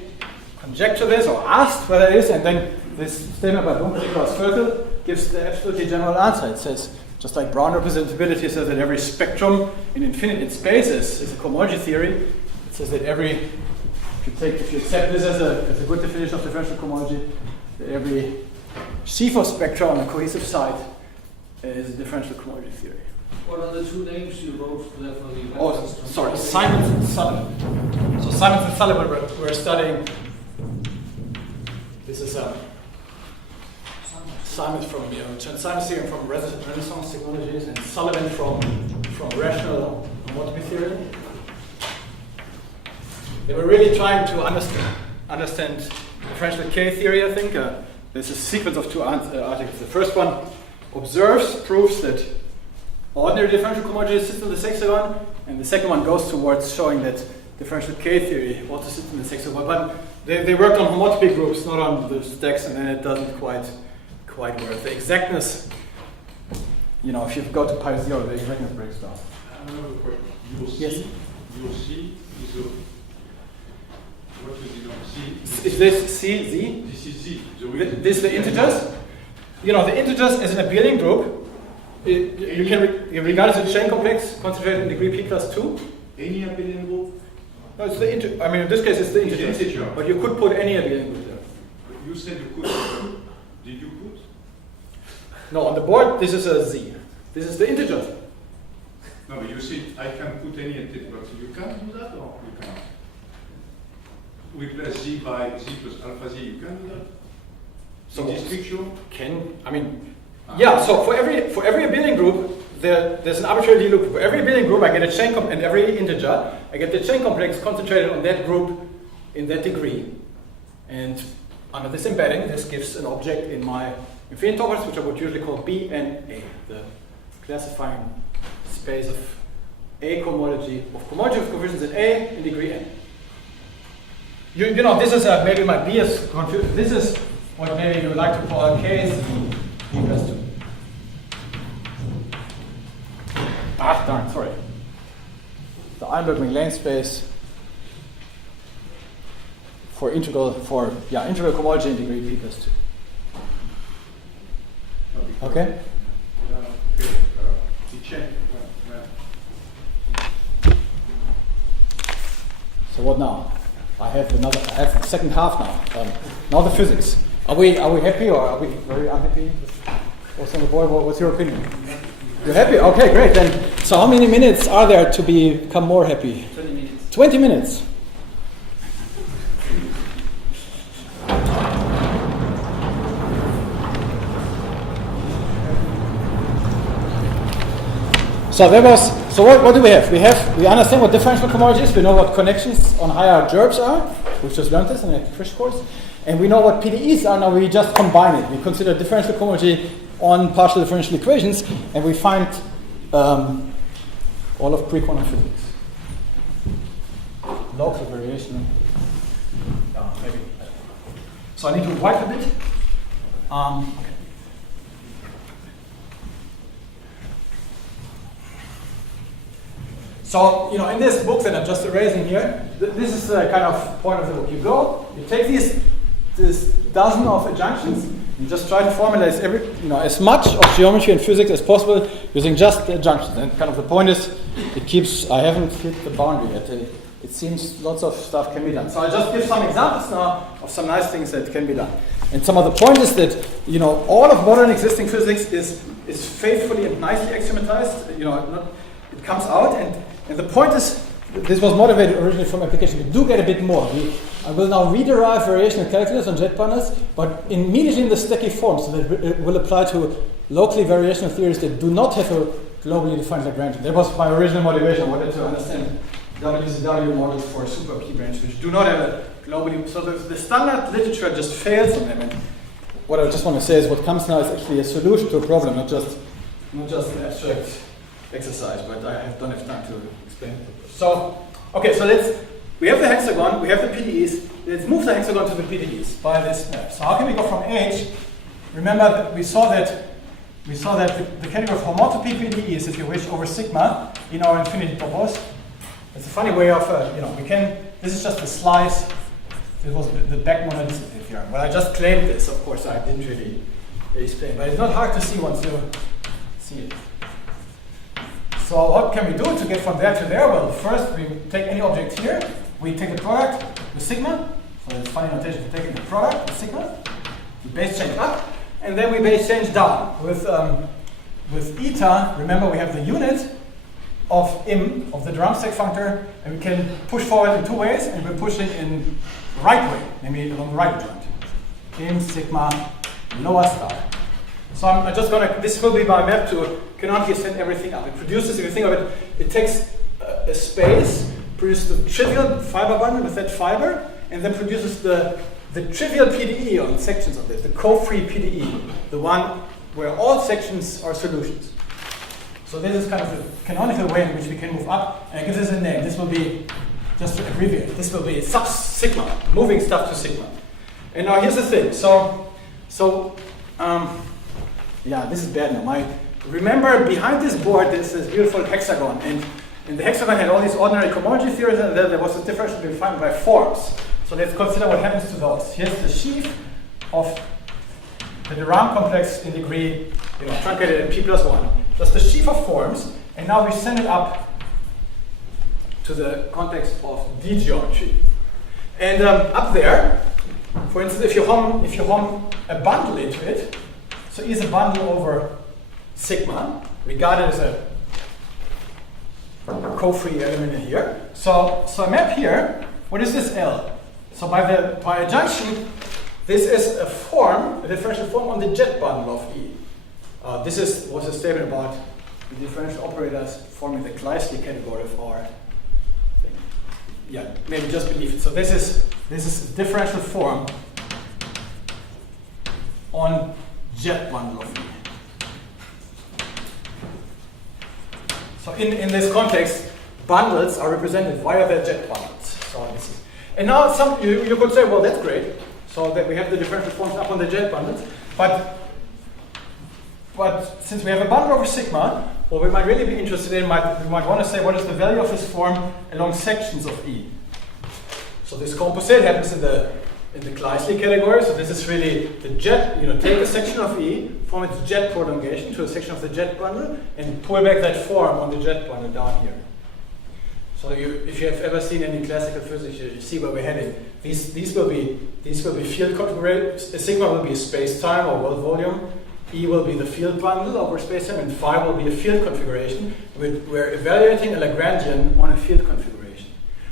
conjecture this or asked whether it is, and then this statement by Dunkel gives the absolutely general answer. It says, just like Brown representability says that every spectrum in infinite space is a cohomology theory, it says that if you accept this as a good definition of differential cohomology, that every sheaf of spectra on a cohesive side is a differential cohomology theory. What are the two names you wrote for the Oh, sorry, Simons and Sullivan. So Simons and Sullivan were studying. This is Simons from Simon's theorem from Renaissance technologies, and Sullivan from rational homotopy theory. They were really trying to understand differential K theory. I think there's a sequence of two articles. The first one proves that ordinary differential cohomology sits in the hexagon, and the second one goes towards showing that differential K theory also sits in the hexagon. But they worked on homotopy groups, not on the stacks, and then it doesn't quite work. The exactness, if you go to pi 0, the exactness breaks down. Another question. Yes. Your C is a. What is C? Is this C, Z? This is Z. This is the integers. The integers as in a abelian group. You can regard as a chain complex concentrated in degree p plus 2. Any abelian group? No, it's the in this case it's the integer. But you could put any abelian group there. You said you could. Did you put? No, on the board this is a Z. This is the integer. No, but you said I can put any integer, but you can't do that, or you cannot? Replace Z by Z plus alpha Z. You can do that. So in this picture. Yeah, so for every abelian group, there's an arbitrary loop. For every abelian group, I get a chain and every integer, I get the chain complex concentrated on that group in that degree. And under this embedding, this gives an object in my infinite topos, which I would usually call B and A, the classifying space of A cohomology of coefficients in A in degree N. This is maybe my B is confused. This is what maybe you would like to call a case equals to. Darn, sorry. The Einberg-McLean space for integral cohomology in degree p plus 2. Okay? So what now? I have the second half now. Now the physics. Are we happy or are we very unhappy? What's on the board? What's your opinion? You're happy? Okay, great. Then, so how many minutes are there to become more happy? 20 minutes. 20 minutes. So what do we have? We understand what differential cohomology is. We know what connections on higher gerbs are. We've just learned this in a crash course. And we know what PDEs are. Now we just combine it. We consider differential cohomology on partial differential equations, and we find all of pre-quantum physics. Local variation. Maybe. So I need to wipe a bit. So, in this book that I'm just erasing here, this is the kind of point of the book. You take this dozen of adjunctions, you just try to formalize as much of geometry and physics as possible using just the adjunctions. And kind of the point is, I haven't hit the boundary yet. It seems lots of stuff can be done. So I'll just give some examples now of some nice things that can be done. And some of the point is that, all of modern existing physics is faithfully and nicely axiomatized. It comes out, and the point is, this was motivated originally from application. We do get a bit more. I will now rederive variational calculus on jet bundles, but immediately in the stacky form, so that it will apply to locally variational theories that do not have a globally defined Lagrangian. That was my original motivation. I wanted to understand WCW models for super P-branch, which do not have a globally. So the standard literature just fails on them. And what I just want to say is what comes now is actually a solution to a problem, not just an abstract exercise. But I don't have time to explain it. So, okay, so we have the hexagon, we have the PDEs. Let's move the hexagon to the PDEs by this map. So how can we go from H? Remember that we saw that the category of homotopy PDE is, if you wish, over sigma in our infinity topos. It's a funny way of, this is just a slice. This was the back monadicity theorem. Well, I just claimed this, of course, I didn't really explain, but it's not hard to see once you see it. So what can we do to get from there to there? Well, first we take any object here, we take the product with sigma, so it's funny notation for taking the product with sigma, we base change up, and then we base change down. With eta, remember we have the unit of im, of the Durand-Stack functor, and we can push forward in two ways, and we're pushing in the right way, namely along the right joint. Im, sigma, lower star. So I'm just gonna, this will be my map to canonically send everything up. It produces, if you think of it, it takes a space, produces the trivial fiber bundle with that fiber, and then produces the trivial PDE on sections of this, the co-free PDE, the one where all sections are solutions. So this is kind of the canonical way in which we can move up, and I give this a name. This will be, just to abbreviate, this will be sub sigma, moving stuff to sigma. And now here's the thing. Yeah, this is bad now. Remember, behind this board, there's this beautiful hexagon, and the hexagon had all these ordinary cohomology theories, and then there was a differential defined by forms. So let's consider what happens to those. Here's the sheaf of the Durand complex in degree, truncated at p+1. That's the sheaf of forms, and now we send it up to the context of D geometry. And up there, for instance, if you hom a bundle into it, so E is a bundle over sigma, regarded as a co-free element in here. So a map here, what is this L? So by a junction, this is a form, a differential form on the jet bundle of E. This was a statement about the differential operators forming the Kleisli category of our thing. Yeah, maybe just believe it. So this is a differential form on jet bundle of E. So in this context, bundles are represented via their jet bundles. So this is, and now you could say, well, that's great. So that we have the differential forms up on the jet bundles, but since we have a bundle over sigma, what we might really be interested in, we might want to say what is the value of this form along sections of E. So this composite happens in the Kleisli category. So this is really the jet. Take a section of E, form its jet prolongation to a section of the jet bundle, and pull back that form on the jet bundle down here. So if you have ever seen any classical physics, you see where we're heading. These will be field configurations. Sigma will be a space-time or world volume. E will be the field bundle over space-time, and phi will be a field configuration. We're evaluating a Lagrangian on a field configuration.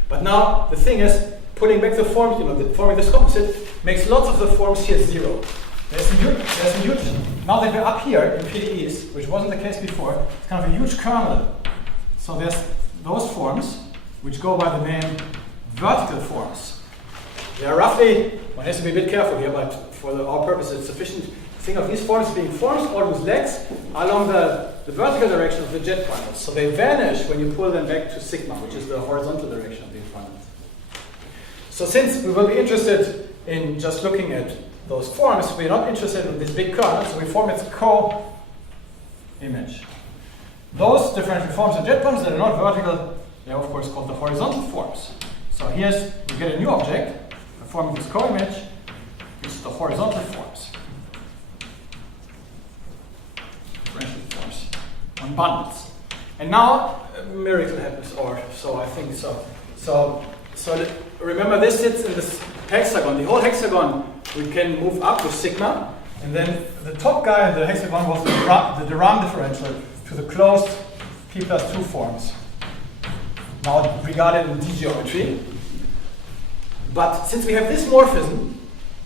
But now the thing is, putting back the form, forming this composite makes lots of the forms here zero. There's a huge. Now that we're up here in PDEs, which wasn't the case before, it's kind of a huge kernel. So there's those forms, which go by the name vertical forms. They are roughly, one has to be a bit careful here, but for our purpose, it's sufficient to think of these forms being forms all whose legs are along the vertical direction of the jet bundles. So they vanish when you pull them back to sigma, which is the horizontal direction of these bundles. So since we will be interested in just looking at those forms, we're not interested in this big kernel, so we form its co-image. Those differential forms of jet bundles that are not vertical, they're of course called the horizontal forms. So we get a new object, forming this co-image, which is the horizontal forms. Differential forms on bundles. And now a miracle happens, or so I think so. So remember, this sits in this hexagon. The whole hexagon we can move up with sigma, and then the top guy in the hexagon was the Durand differential to the closed p+2 forms, now regarded in D geometry. But since we have this morphism,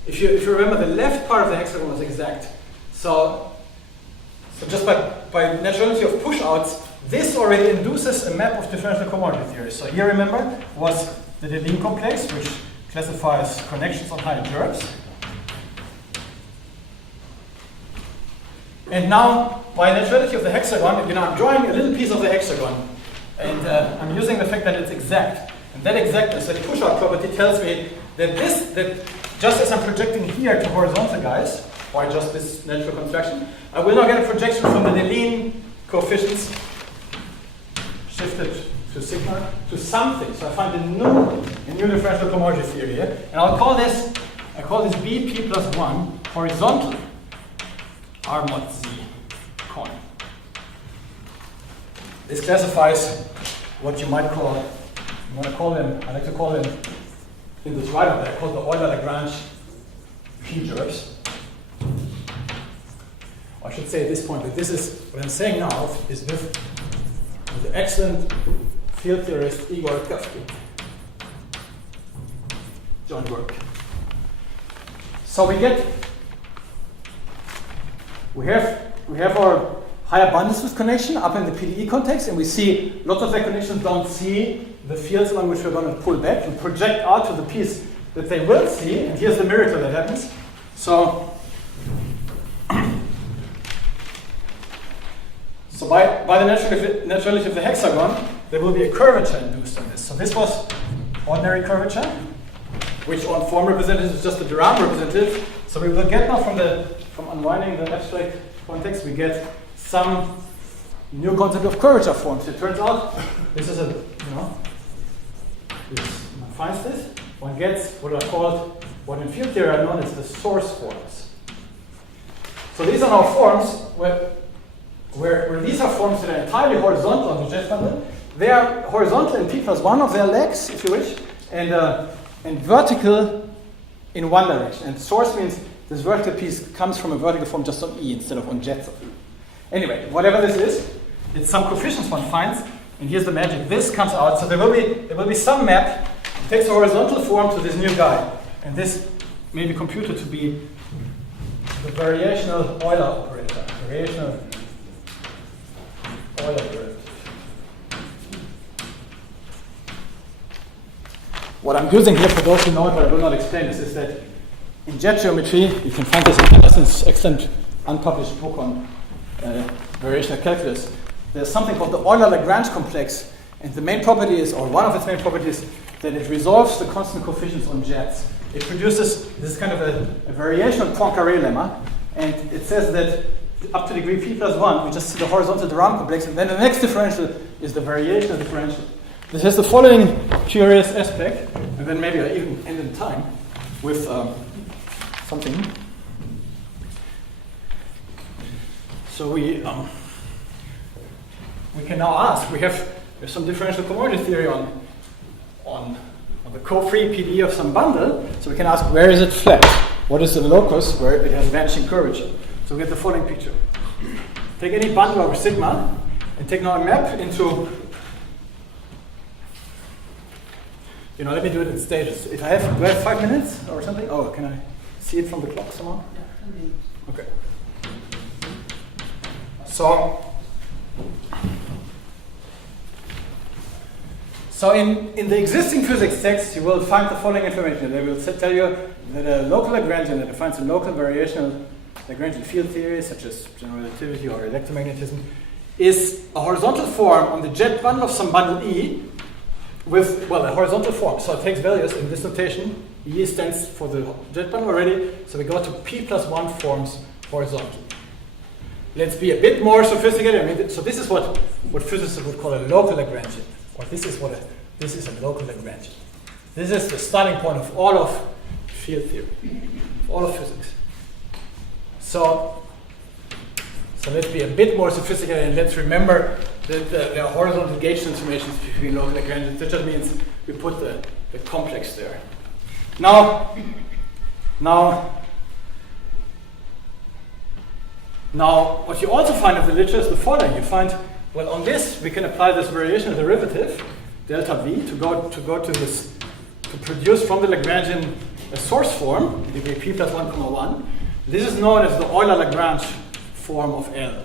if you remember, the left part of the hexagon was exact. So So just by naturality of push-outs, this already induces a map of differential cohomology theory. So here, remember, was the Deligne complex, which classifies connections on high gerbs. And now, by naturality of the hexagon, I'm drawing a little piece of the hexagon, and I'm using the fact that it's exact. And that exactness, that push-out property, tells me that just as I'm projecting here to horizontal guys, or just this natural construction, I will now get a projection from the Deligne coefficients shifted to sigma to something. So I find a new differential cohomology theory here, and I call this BP plus 1 horizontal R mod Z coin. This classifies what you might call, I like to call them in this write-up that I call the Euler-Lagrange P-gerbs. I should say at this point that this is, what I'm saying now is with the excellent field theorist Igor joint work. So we have our high abundances connection up in the PDE context, and we see lots of their connections don't see the fields along which we're going to pull back and project out to the piece that they will see, and here's the miracle that happens. So by the naturality of the hexagon, there will be a curvature induced on this. So this was ordinary curvature, which on form representative is just the Durham representative. So we will get now from unwinding the abstract context, we get some new concept of curvature forms. It turns out this is one finds this, one gets what are called, what in field theory are known as the source forms. So these are now forms where these are forms that are entirely horizontal on the jet bundle. They are horizontal in P plus 1 of their legs, if you wish, and vertical in one direction. And source means this vertical piece comes from a vertical form just on E instead of on jets of E. Anyway, whatever this is, it's some coefficients one finds, and here's the magic. This comes out, so there will be some map that takes a horizontal form to this new guy, and this may be computed to be the variational Euler operator. Variational Euler operator. What I'm using here, for those who know it, but I will not explain this, is that in jet geometry, you can find this in Anderson's excellent unpublished book on variational calculus. There's something called the Euler-Lagrange complex, and the main property is, or one of its main properties, that it resolves the constant coefficients on jets. It produces, this is kind of a variation of Poincaré lemma, and it says that up to degree P plus 1, we just see the horizontal Durham complex, and then the next differential is the variational differential. This has the following curious aspect, and then maybe I even end in time with something. So we can now ask, we have some differential cohomology theory on the co-free PDE of some bundle, so we can ask, where is it flat? What is the locus where it has vanishing curvature? So we get the following picture. Take any bundle over sigma, and take now a map into, let me do it in stages. If I have, do I have 5 minutes or something? Oh, can I see it from the clock somehow? Yeah. Okay. So in the existing physics text, you will find the following information. They will tell you that a local Lagrangian that defines a local variational Lagrangian field theory, such as general relativity or electromagnetism, is a horizontal form on the jet bundle of some bundle E with, a horizontal form. So it takes values in this notation. E stands for the jet bundle already, so we go to P plus 1 forms horizontal. Let's be a bit more sophisticated. So this is what physicists would call a local Lagrangian, or this is a local Lagrangian. This is the starting point of all of field theory, of all of physics. So let's be a bit more sophisticated, and let's remember that there are horizontal gauge transformations between local Lagrangians. That just means we put the complex there. Now, what you also find in the literature is the following. You find, on this we can apply this variational derivative, delta v, to go to this, to produce from the Lagrangian a source form, degree p plus 1, 1. This is known as the Euler-Lagrange form of L.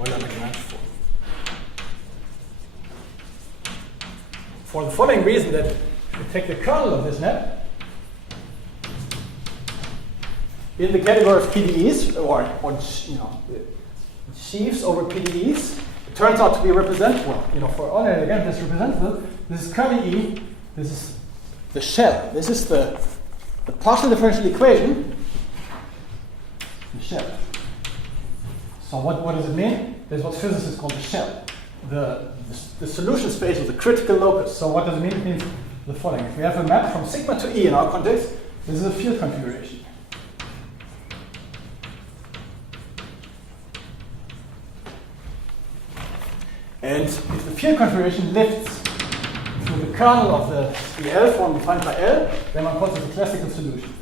Euler-Lagrange form. For the following reason, that we take the kernel of this net in the category of PDEs, or sheaves over PDEs, it turns out to be representable. For Anel again, this is representative. This is curly E. This is the shell. This is the partial differential equation. The shell. So what does it mean? This is what physicists call the shell. The solution space of the critical locus. So what does it mean? It means the following. If we have a map from sigma to E in our context, this is a field configuration. And if the field configuration lifts through the kernel of the L form defined by L, then one calls it a classical solution.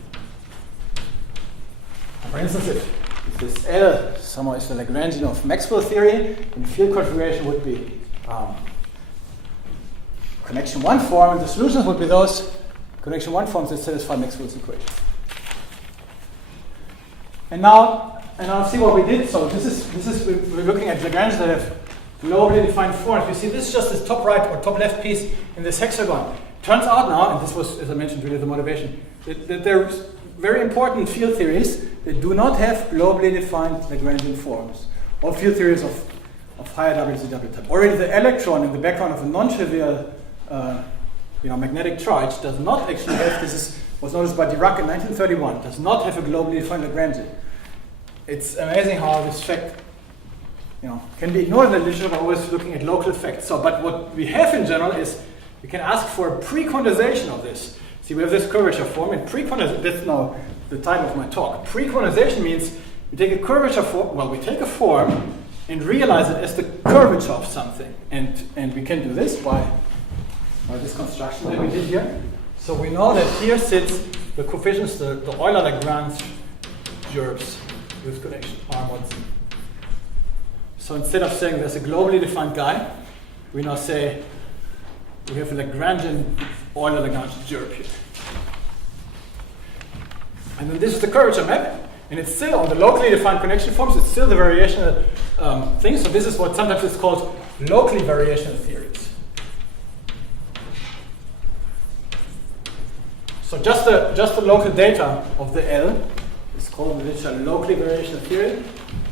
For instance, if this L somehow is the Lagrangian of Maxwell theory, then the field configuration would be connection 1 form, and the solutions would be those connection 1 forms that satisfy Maxwell's equation. And now see what we did. So this is we're looking at Lagrangians that have globally defined forms. You see, this is just this top right or top left piece in this hexagon. Turns out now, and this was, as I mentioned, really the motivation, that there's very important field theories that do not have globally defined Lagrangian forms, or field theories of higher WCW type. Already the electron in the background of a non-trivial magnetic charge does not actually have, was noticed by Dirac in 1931, does not have a globally defined Lagrangian. It's amazing how this fact can be ignored in the literature by always looking at local effects. But what we have in general is we can ask for a pre-quantization of this. See, we have this curvature form, and pre-quantization, that's now the time of my talk. Pre-quantization means we take a curvature form, we take a form and realize it as the curvature of something. And we can do this by this construction that we did here. So we know that here sits the coefficients, the Euler-Lagrange gerbs with connection R mod Z. So instead of saying there's a globally defined guy, we now say we have a Lagrangian Euler-Lagrange gerb here. And then this is the curvature map, and it's still on the locally defined connection forms, it's still the variational thing. So this is what sometimes is called locally variational theories. So just the local data of the L is called in the literature locally variational theory.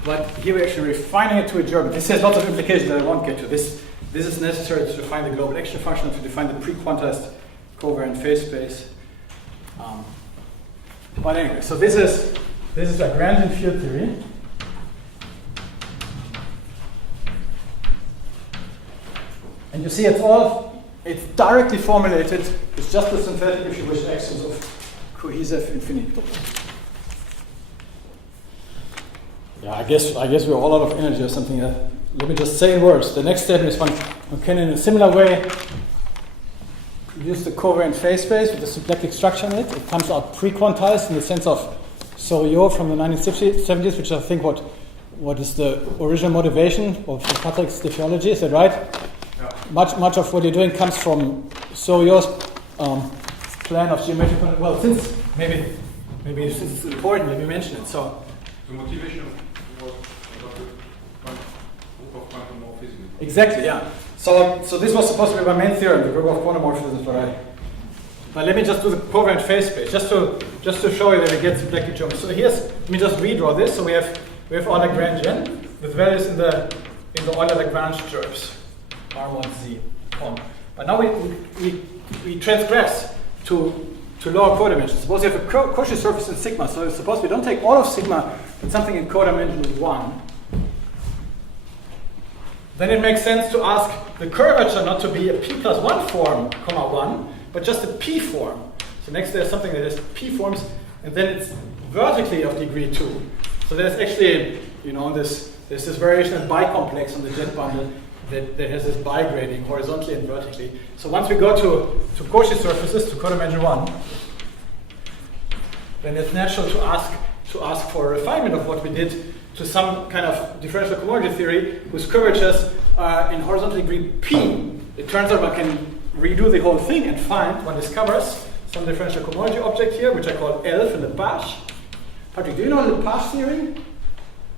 But here we're actually refining it to a germ. This has lots of implications that I won't get to. This is necessary to define the global action function, to define the pre-quantized covariant phase space. But anyway, so this is Lagrangian field theory. And you see it's directly formulated. It's just the synthetic, if you wish, axioms of cohesive infinite topos. Yeah, I guess we're all out of energy or something. Let me just say in words. The next step is one can, in a similar way, use the covariant phase space with the symplectic structure in it. It comes out pre-quantized in the sense of Soriot from the 1970s, which I think what is the original motivation of Patrick's diffeology. Is that right? Yeah. Much of what you're doing comes from Soriot's plan of geometrical. Well, since maybe since it's important, let me mention it. So the motivation was about the group of quantumorphism. Exactly, yeah. So this was supposed to be my main theorem, the group of quantumorphisms, but let me just do the covariant phase space, just to show you that it gets symplectic geometry. So let me just redraw this. So we have our Lagrangian with values in the Euler-Lagrange gerbs, R1Z on. But now we transgress to lower codimensions. Suppose you have a Cauchy surface in sigma. So suppose we don't take all of sigma, but something in codimension 1. Then it makes sense to ask the curvature not to be a p+1 form, 1, but just a p form. So next there's something that has p forms, and then it's vertically of degree 2. So there's actually, there's this variational bicomplex on the jet bundle that has this bi-grading horizontally and vertically. So once we go to Cauchy surfaces, to codimension 1, then it's natural to ask for a refinement of what we did to some kind of differential cohomology theory whose curvatures are in horizontal degree p. It turns out one can redo the whole thing and one discovers some differential cohomology object here, which I call L for Lepage. Patrick, do you know Lepage theory?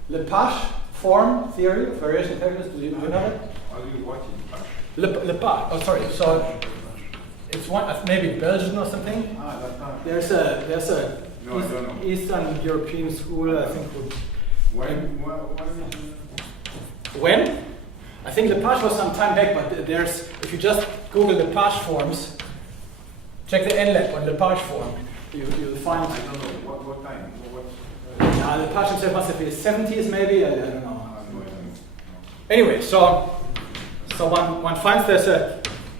Lepage form theory of variation calculus? Do you know that? How do you watch it? Lepage. Oh, sorry. So it's one maybe Belgian or something. There's a No, I don't know. Eastern European school, I think. When? I think Lepage was some time back, but there's, if you just Google Lepage forms, check the NLab on Lepage form, you'll find. I don't know. What time? Lepage himself must have been 70s maybe, I don't know. No. Anyway, so one finds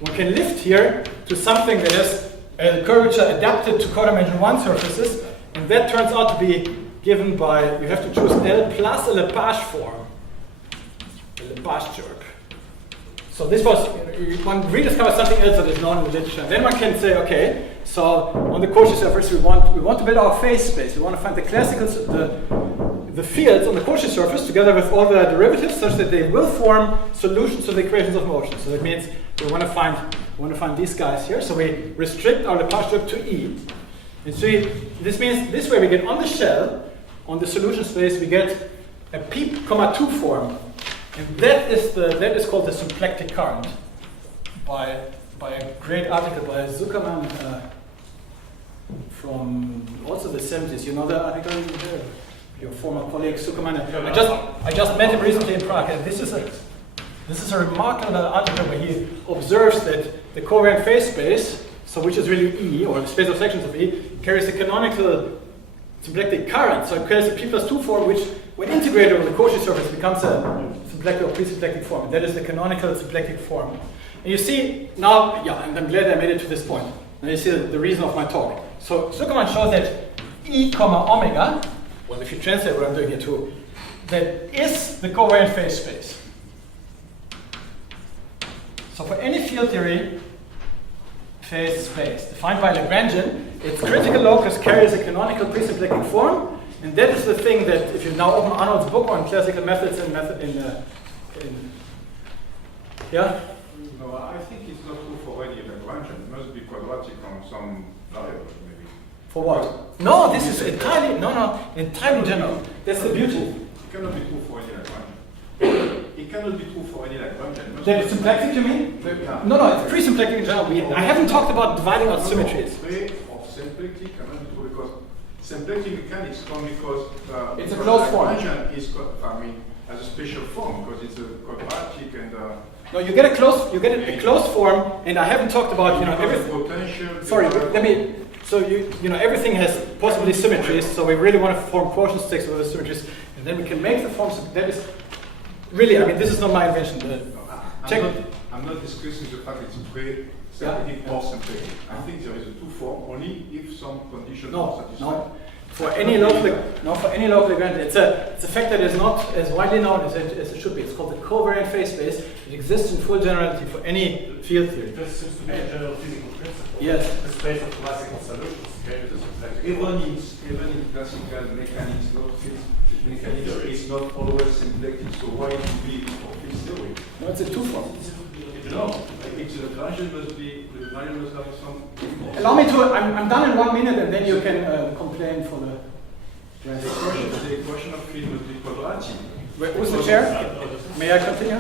one can lift here to something that is a curvature adapted to codimension 1 surfaces, and that turns out to be given by, you have to choose L plus a Lepage form, a Lepage jerk. So this was, one rediscovers something else that is known in the literature. And then one can say, okay, so on the Cauchy surface we want to build our phase space. We want to find the classical, the fields on the Cauchy surface together with all the derivatives such that they will form solutions to the equations of motion. So that means we want to find these guys here. So we restrict our Lepage jerk to E. And so this means this way we get on the shell, on the solution space, we get a P, 2 form. And that is called the symplectic current by a great article by Zuckerman from also the 70s. You know the article? Your former colleague Zuckerman. I just met him recently in Prague, and this is a remarkable article where he observes that the covariant phase space, so which is really E, or the space of sections of E, carries the canonical symplectic current. So it carries a P+2 form, which when integrated over the Cauchy surface becomes a symplectic or pre-symplectic form. And that is the canonical symplectic form. And you see now, and I'm glad I made it to this point. Now you see the reason of my talk. So Zuckerman shows that E, omega, well, if you translate what I'm doing here too, that is the covariant phase space. So for any field theory phase space defined by Lagrangian, its critical locus carries a canonical pre-symplectic form. And that is the thing that, if you now open Arnold's book on classical methods and yeah? No, I think it's not true for any Lagrangian. It must be quadratic on some variable, maybe. For what? No, this is entirely general. That's the beauty. It cannot be true for any Lagrangian. It cannot be true for any Lagrangian. That it's symplectic, you mean? Yeah. No, it's pre-symplectic in general. I haven't talked about dividing out symmetries. Of symplectic cannot be true because symplectic mechanics come because it's a closed form. Lagrangian is, as a special form because it's a quadratic and. No, you get a closed form, and I haven't talked about everything. Potential. Sorry, let me. So everything has possibly symmetries. So we really want to form quotient sticks with the symmetries, and then we can make the forms. That is really, this is not my invention. I'm not discussing the fact it's pre-symplectic or symplectic. I think there is a two form only if some conditions are satisfied. No. For any local Lagrangian, it's a fact that is not as widely known as it should be. It's called the covariant phase space. It exists in full generality for any field theory. This seems to be a general physical principle. Yes. The space of classical solutions. Even in classical mechanics, it's not always symplectic. So why it would be for field theory? No, it's a two form. No, it's the Lagrangian must have some. Allow me to. I'm done in 1 minute, and then you can complain for the. The equation of field must be quadratic. Who's the chair? May I continue?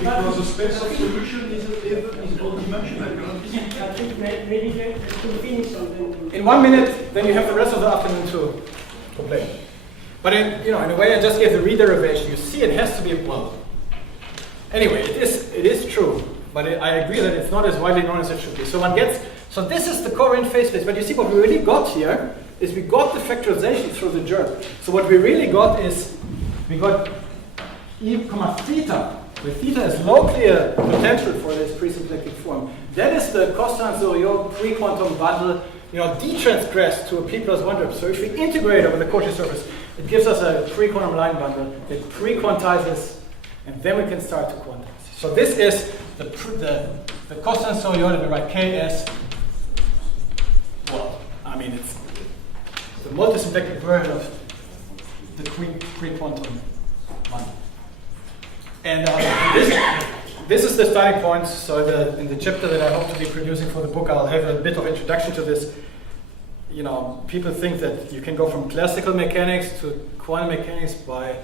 Because the space of solution is one-dimensional. I think maybe they could finish something. In 1 minute, then you have the rest of the afternoon to complain. But in a way, I just gave the re-derivation. You see, it has to be Anyway, it is true, but I agree that it's not as widely known as it should be. So this is the covariant phase space. But you see, what we really got here is we got the factorization through the jerk. So what we really got is we got E, theta, where theta is locally a potential for this pre-symplectic form. That is the Costan-Soriot pre-quantum bundle, detransgressed to a P+1 derivation. So if we integrate over the Cauchy surface, it gives us a pre-quantum line bundle that pre-quantizes, and then we can start to quantize. So this is the Costan-Soriot that we write Ks. Well, it's the multi-symplectic version of the pre-quantum one. And this is the starting point. So in the chapter that I hope to be producing for the book, I'll have a bit of introduction to this. People think that you can go from classical mechanics to quantum mechanics by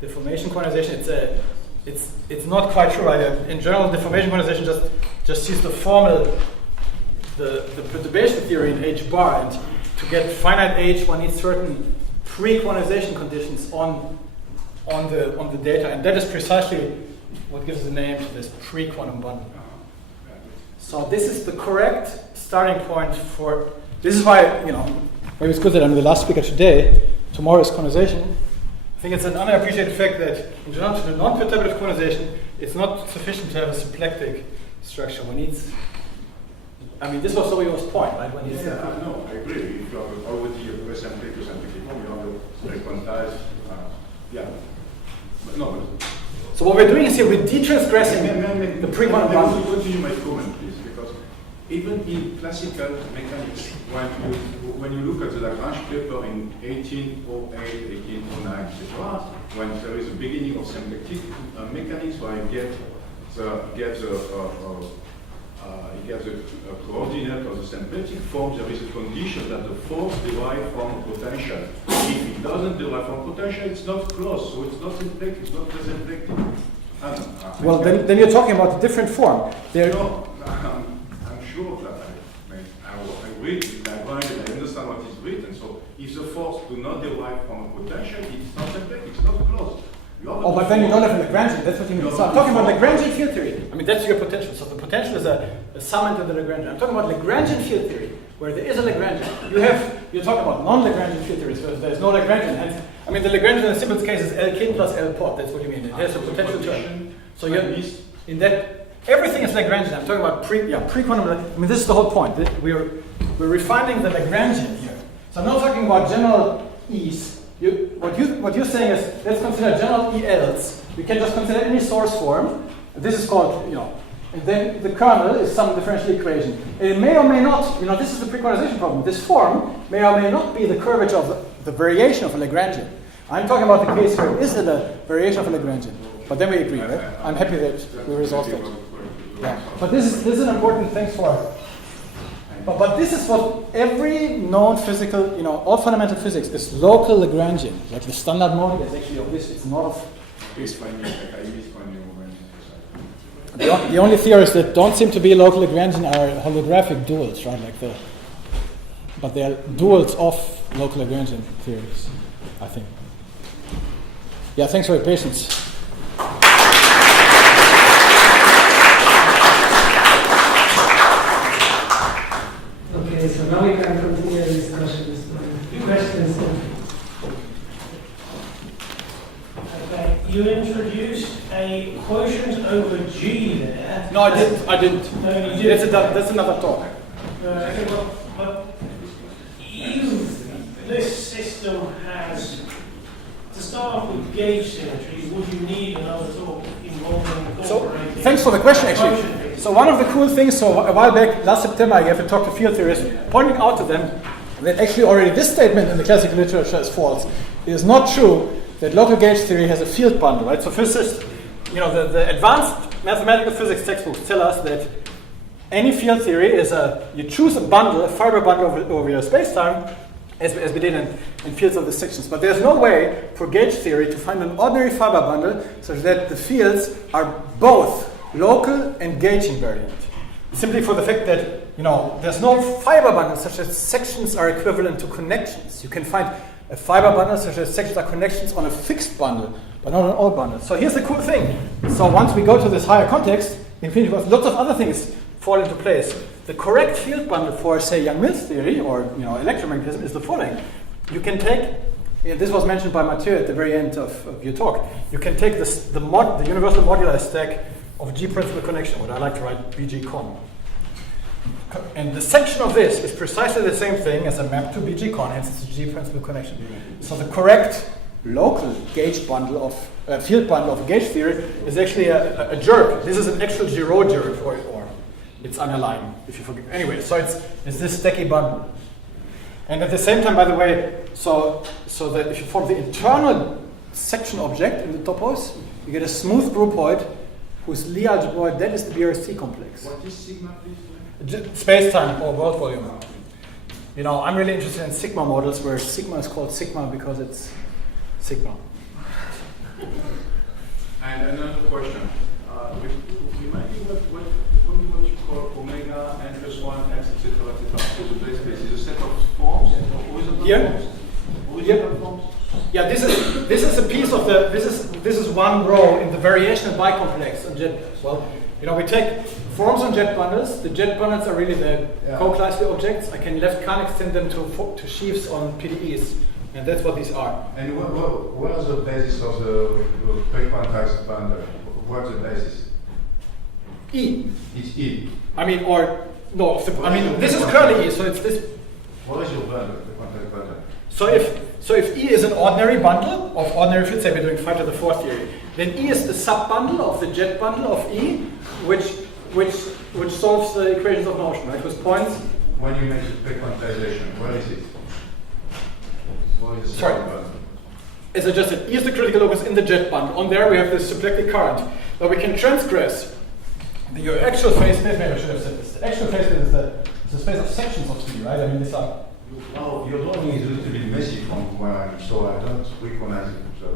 deformation quantization, it's not quite true, right? In general, deformation quantization just use the formal, the perturbation theory in H bar, and to get finite H, one needs certain pre-quantization conditions on the data, and that is precisely what gives the name to this pre-quantum bundle. So this is the correct starting point for. This is why, maybe it's good that I'm the last speaker today. Tomorrow is quantization. I think it's an underappreciated fact that in general to the non-perturbative quantization, it's not sufficient to have a symplectic structure. One needs. I mean, this was Sowio's point, right? When he said, no, I agree. If you have already a pre-symplectic to symplectic form, you have a pre-quantized. So what we're doing is here we're detransgressing the pre-quantum bundle. Let me continue my comment, please, because even in classical mechanics, when you look at the Lagrange paper in 1808, 1809, etc., when there is a beginning of symplectic mechanics, where I get the coordinate of the symplectic form, there is a condition that the force derives from potential. If it doesn't derive from potential, it's not closed, so it's not symplectic, it's not symplectic. Well, then you're talking about a different form. No, I'm sure of that. I read Lagrange and I understand what is written. So if the force do not derive from a potential, it's not symplectic, it's not closed. But then you don't have a Lagrangian, that's what you mean. So I'm talking about Lagrangian field theory. I mean, that's your potential. So the potential is a sum into the Lagrangian. I'm talking about Lagrangian field theory, where there is a Lagrangian. You're talking about non-Lagrangian field theory, so there's no Lagrangian. And, I mean, the Lagrangian in the simplest case is L kin plus L pot, that's what you mean. It has a potential term. So you're, in that, everything is Lagrangian. I'm talking about pre-quantum. I mean, this is the whole point. We're refining the Lagrangian here. So I'm not talking about general E's. What you're saying is, let's consider general ELs. We can just consider any source form. This is called, and then the kernel is some differential equation. And it may or may not, this is the pre-quantization problem. This form may or may not be the curvature of the variation of a Lagrangian. I'm talking about the case where is it a variation of a Lagrangian? But then we agree, right? I'm happy that we resolved it. Yeah. But this is an important thing for. But this is what every known physical, all fundamental physics is local Lagrangian. Like the standard model is actually of this, it's not of this. The only theories that don't seem to be local Lagrangian are holographic duals, right? But they are duals of local Lagrangian theories, I think. Yeah, thanks for your patience. Okay, so now we can continue the discussion. Questions? Okay, you introduced a quotient over G there. No, I didn't. No, you didn't. That's another talk. But this system has, to start off with gauge symmetry, would you need another talk involving incorporating? So, thanks for the question, actually. So one of the cool things, a while back, last September, I gave a talk to field theorists, pointing out to them that actually already this statement in the classical literature is false. It is not true that local gauge theory has a field bundle, right? So physicists, the advanced mathematical physics textbooks tell us that any field theory is you choose a bundle, a fiber bundle over your space-time, as we did in fields of the sections. But there's no way for gauge theory to find an ordinary fiber bundle such that the fields are both local and gauge invariant. Simply for the fact that, there's no fiber bundle such that sections are equivalent to connections. You can find a fiber bundle such that sections are connections on a fixed bundle, but not on all bundles. So here's the cool thing. So once we go to this higher context, infinity, lots of other things fall into place. The correct field bundle for, say, Young-Mills theory or electromagnetism is the following. You can take, this was mentioned by Mathieu at the very end of your talk. You can take the universal moduli stack of G principal connection, what I like to write BG con. And the section of this is precisely the same thing as a map to BG con, hence it's a G principal connection. So the correct local gauge bundle of field bundle of gauge theory is actually a jerk. This is an actual Giraud jerk, or it's underlying, if you forget. Anyway, so it's this stacky bundle. And at the same time, by the way, so that if you form the internal section object in the topos, you get a smooth groupoid whose Lie algebroid, that is the BRST complex. What is sigma, please? Space-time or world volume. I'm really interested in sigma models where sigma is called sigma because it's sigma. And another question. Remind me what you call omega n plus 1 x etc. etc. So the base space is a set of forms or horizontal forms? Horizontal forms? Yeah, this is a piece of the this is one row in the variation of bicomplex on jet. Well, we take forms on jet bundles. The jet bundles are really the co-classly objects. I can extend them to sheaths on PDEs, and that's what these are. And what is the basis of the pre-quantized bundle? What's the basis? E. It's E. This is curly E, so it's this. What is your bundle, the quantized bundle? So if E is an ordinary bundle of ordinary fields, say we're doing 5 to the 4th theory, then E is the sub-bundle of the jet bundle of E, which solves the equations of motion, right? With points. When you mention pre-quantization, what is it? What is the sub-bundle? As I just said, E is the critical locus in the jet bundle. On there we have this symplectic current. But we can transgress your actual phase space. Maybe I should have said this. The actual phase space is the space of sections of E, right? I mean, these are. Oh, your drawing is a little bit messy from where I'm, so I don't recognize it. So.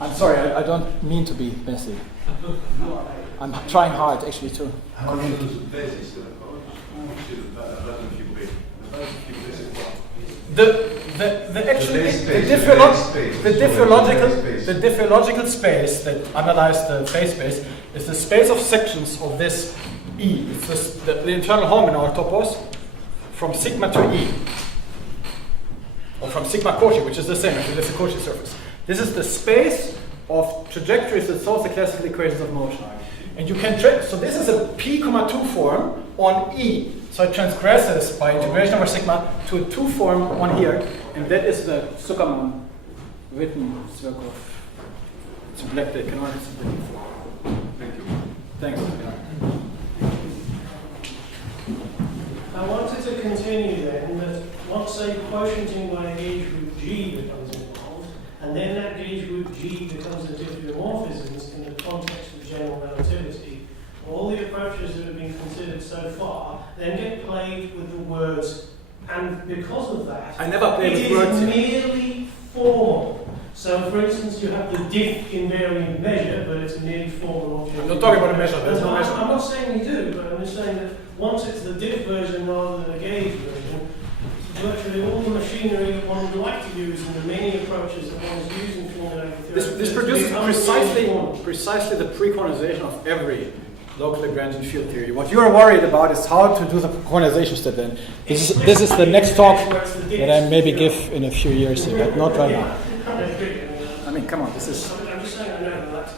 I'm sorry, I don't mean to be messy. I'm trying hard, actually, too. How do you use the basis? The diffeological space that underlies the phase space is the space of sections of this E. It's the internal home in our topos from sigma to E, or from sigma Cauchy, which is the same. Actually, that's a Cauchy surface. This is the space of trajectories that solves the classical equations of motion. And you can so this is a p,2 form on E. So it transgresses by integration over sigma to a 2 form on here, and that is the Zuckerman-Witten circle. Symplectic, canonical symplectic form. Thank you. Thanks. I wanted to continue then that once a quotienting by a gauge group G becomes involved, and then that gauge group G becomes a diffeomorphisms in the context of general relativity, all the approaches that have been considered so far then get played with the words, and because of that, I never played with words. It is merely formal. So, for instance, you have the diff invariant measure, but it's a merely formal object. I'm not talking about a measure. There's no measure. I'm not saying you do, but I'm just saying that once it's the diff version rather than a gauge version, virtually all the machinery that one would like to use and the many approaches that one is using formulating theory. This produces precisely the pre-quantization of every local Lagrangian field theory. What you're worried about is how to do the quantization step then. This is the next talk that I maybe give in a few years, but not right now. I mean, come on, this is... I'm just saying, I know that's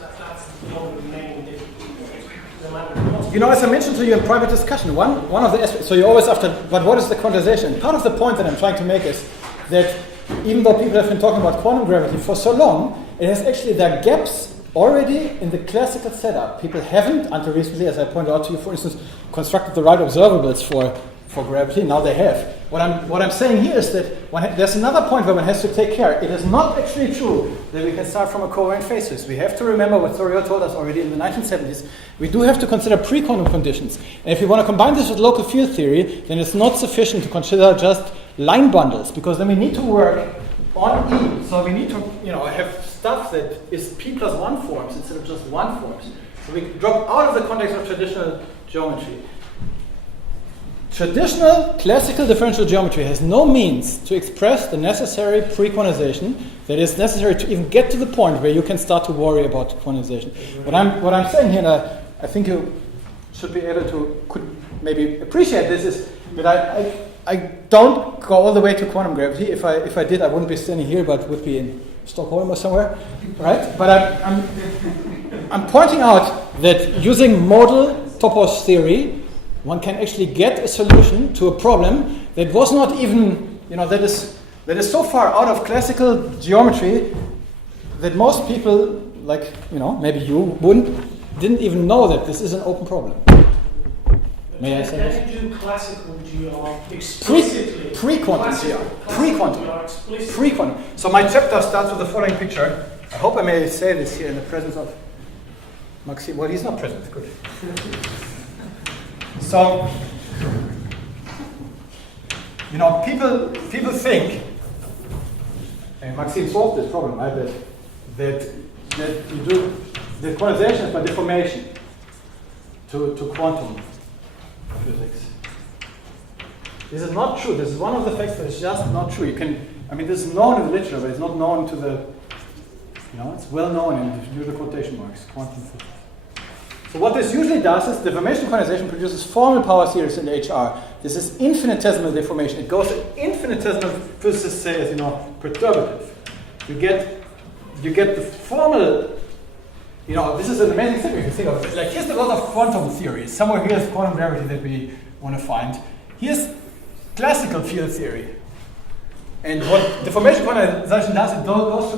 one of the main difficulties. As I mentioned to you in private discussion, one of the aspects, so you're always after, but what is the quantization? Part of the point that I'm trying to make is that even though people have been talking about quantum gravity for so long, it has actually, there are gaps already in the classical setup. People haven't, until recently, as I pointed out to you, for instance, constructed the right observables for gravity. Now they have. What I'm saying here is that there's another point where one has to take care. It is not actually true that we can start from a covariant phase space. We have to remember what Thoreau told us already in the 1970s. We do have to consider pre-quantum conditions. And if we want to combine this with local field theory, then it's not sufficient to consider just line bundles, because then we need to work on E. So we need to have stuff that is p+1 forms instead of just 1 forms. So we drop out of the context of traditional geometry. Traditional classical differential geometry has no means to express the necessary pre-quantization that is necessary to even get to the point where you can start to worry about quantization. What I'm saying here, and I think you should be able to could maybe appreciate this, is that I don't go all the way to quantum gravity. If I did, I wouldn't be standing here, but would be in Stockholm or somewhere, right? But I'm pointing out that using modal topos theory, one can actually get a solution to a problem that was not even, that is so far out of classical geometry that most people, like, maybe you didn't even know that this is an open problem. May I say this? Can you do classical GR explicitly? Pre-quantum. So my chapter starts with the following picture. I hope I may say this here in the presence of Maxime. Well, he's not present. Good. people think, and Maxime solved this problem, right? That you do the quantization by deformation to quantum physics. This is not true. This is one of the facts that is just not true. This is known in the literature, but it's not known to the, it's well known in usual quotation marks, quantum physics. So what this usually does is deformation quantization produces formal power series in HR. This is infinitesimal deformation. It goes to infinitesimal, physicists say, as perturbative. You get the formal, this is an amazing thing if you think of it. Like, here's a lot of quantum theories. Somewhere here's quantum gravity that we want to find. Here's classical field theory. And what deformation quantization does, it goes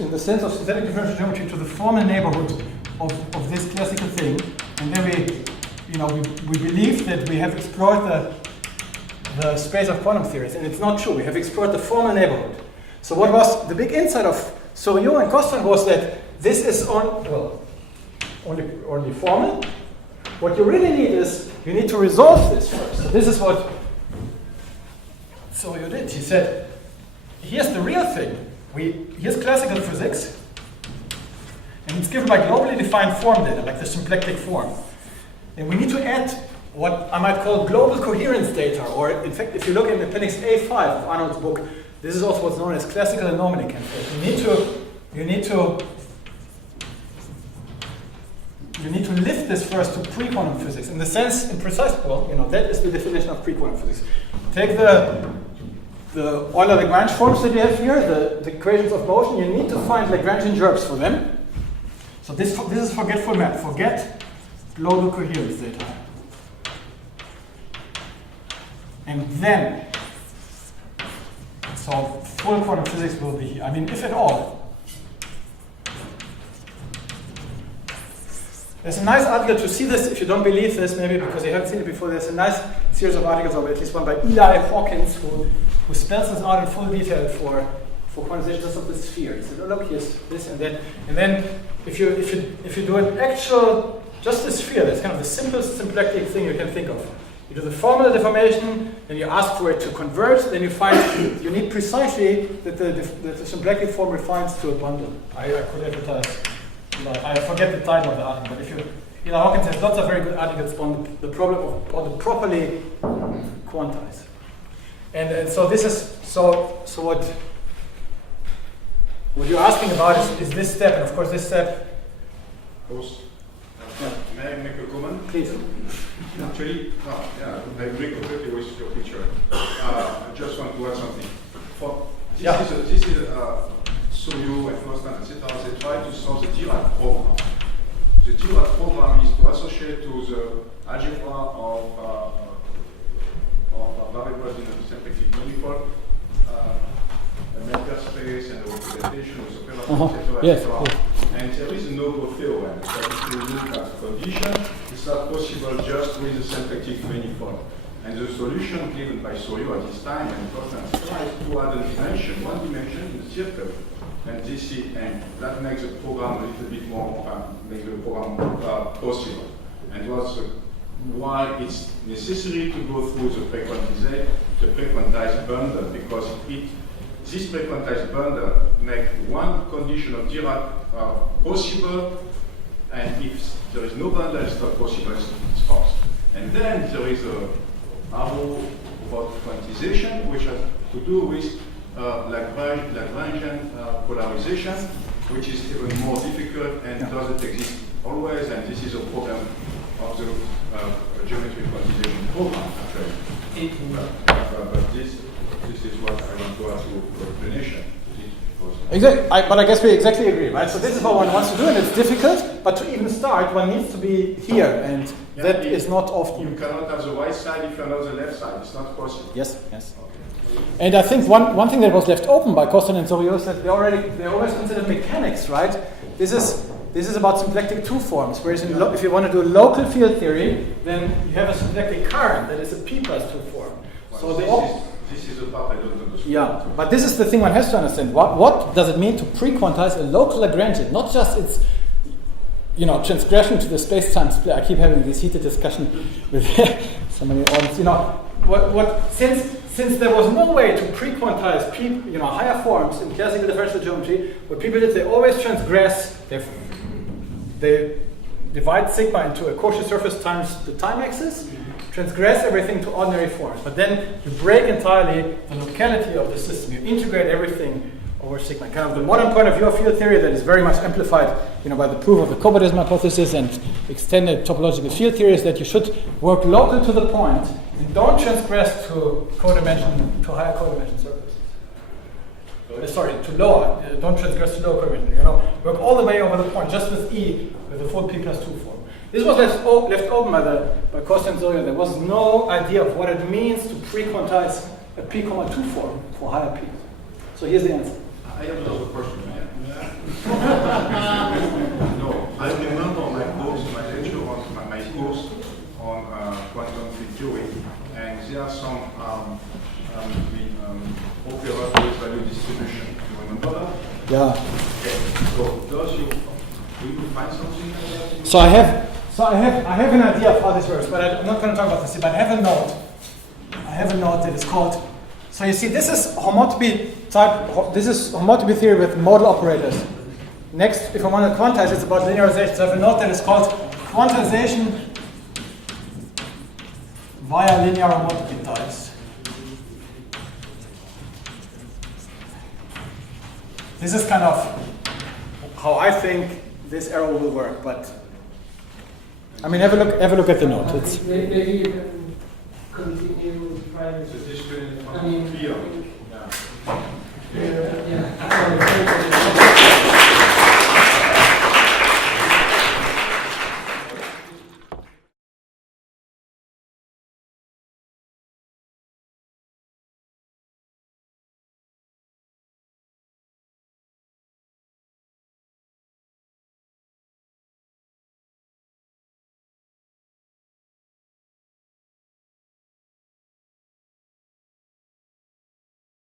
in the sense of synthetic differential geometry, to the formal neighborhood of this classical thing. And then we believe that we have explored the space of quantum theories, and it's not true. We have explored the formal neighborhood. So what was the big insight of Soriot and Catren was that this is only formal. What you really need is, you need to resolve this first. So this is what Soriot did. He said, here's the real thing. Here's classical physics, and it's given by globally defined form data, like the symplectic form. And we need to add what I might call global coherence data, or in fact, if you look in appendix A5 of Arnold's book, this is also what's known as classical anomaly calculation. You need to lift this first to pre-quantum physics. In the sense, in precise, that is the definition of pre-quantum physics. Take the Euler-Lagrange forms that you have here, the equations of motion. You need to find Lagrangian gerbs for them. So this is forgetful math. Forget global coherence data. And then, so full quantum physics will be, if at all. There's a nice article to see this, if you don't believe this, maybe because you haven't seen it before. There's a nice series of articles, or at least one by Eli Hawkins, who spells this out in full detail for quantization just of the sphere. He said, oh, look, here's this and that. And then if you do an actual, just the sphere, that's kind of the simplest symplectic thing you can think of. You do the formal deformation, then you ask for it to converge, then you find you need precisely that the symplectic form refines to a bundle. I could advertise. I forget the title of the article, but if Eli Hawkins has lots of very good articles on the problem of how to properly quantize. And so this is what you're asking about is this step, and of course this step. May I make a comment? Please. Actually, I agree completely with your picture. I just want to add something. This is Soriot and Constant, etc. They try to solve the Diderot program. The Diderot program is to associate to the algebra of variables in a symplectic manifold, a matter space and a representation with operators, etc. And there is a no-go theorem. So if you look at condition, it's not possible just with the symplectic manifold. And the solution given by Soriot at this time and Constant tries to add a dimension, one dimension in the circle. And that makes the program a little bit more, make the program possible. And that's why it's necessary to go through the pre-quantized bundle, because this pre-quantized bundle makes one condition of Dirac possible, and if there is no bundle, it's not possible, it's false. And then there is a arrow about quantization, which has to do with Lagrangian polarization, which is even more difficult and doesn't exist always, and this is a problem of the geometric quantization program, actually. But this is what I want to ask you for explanation. Exactly, but I guess we exactly agree, right? So this is what one wants to do, and it's difficult, but to even start, one needs to be here, and that is not often. You cannot have the right side if you know the left side. It's not possible. Yes. Okay. And I think one thing that was left open by Catren and Soriot is that they always considered mechanics, right? This is about symplectic two forms, whereas if you want to do local field theory, then you have a symplectic current that is a p plus 2 form. So this is the part I don't understand. Yeah, but this is the thing one has to understand. What does it mean to pre-quantize a local Lagrangian? Not just its transgression to the space-time split. I keep having this heated discussion with somebody in the audience. Since there was no way to pre-quantize higher forms in classical differential geometry, what people did, they always transgress. They divide sigma into a Cauchy surface times the time axis, transgress everything to ordinary forms. But then you break entirely the locality of the system. You integrate everything over sigma. Kind of the modern point of view of field theory that is very much amplified, by the proof of the cobordism hypothesis and extended topological field theory is that you should work local to the point and don't transgress to higher codimension surfaces. To lower. Don't transgress to lower codimension. Work all the way over the point, just with E, with the full P plus 2 form. This was left open by Costa and Zoya. There was no idea of what it means to pre-quantize a P, 2 form for higher P. So here's the answer. I have another question. No, I remember my course on quantum field theory, and there are some operators value distribution. You remember that? Yeah. Okay. So do you find something like that? So I have an idea of how this works, but I'm not going to talk about this. But I have a note that is called. So you see, this is homotopy type. This is homotopy theory with modal operators. Next, if I want to quantize, it's about linearization. So I have a note that is called quantization via linear homotopy types. This is kind of how I think this arrow will work, but have a look at the note. Maybe you can continue with private. So this will I mean, clear. yeah.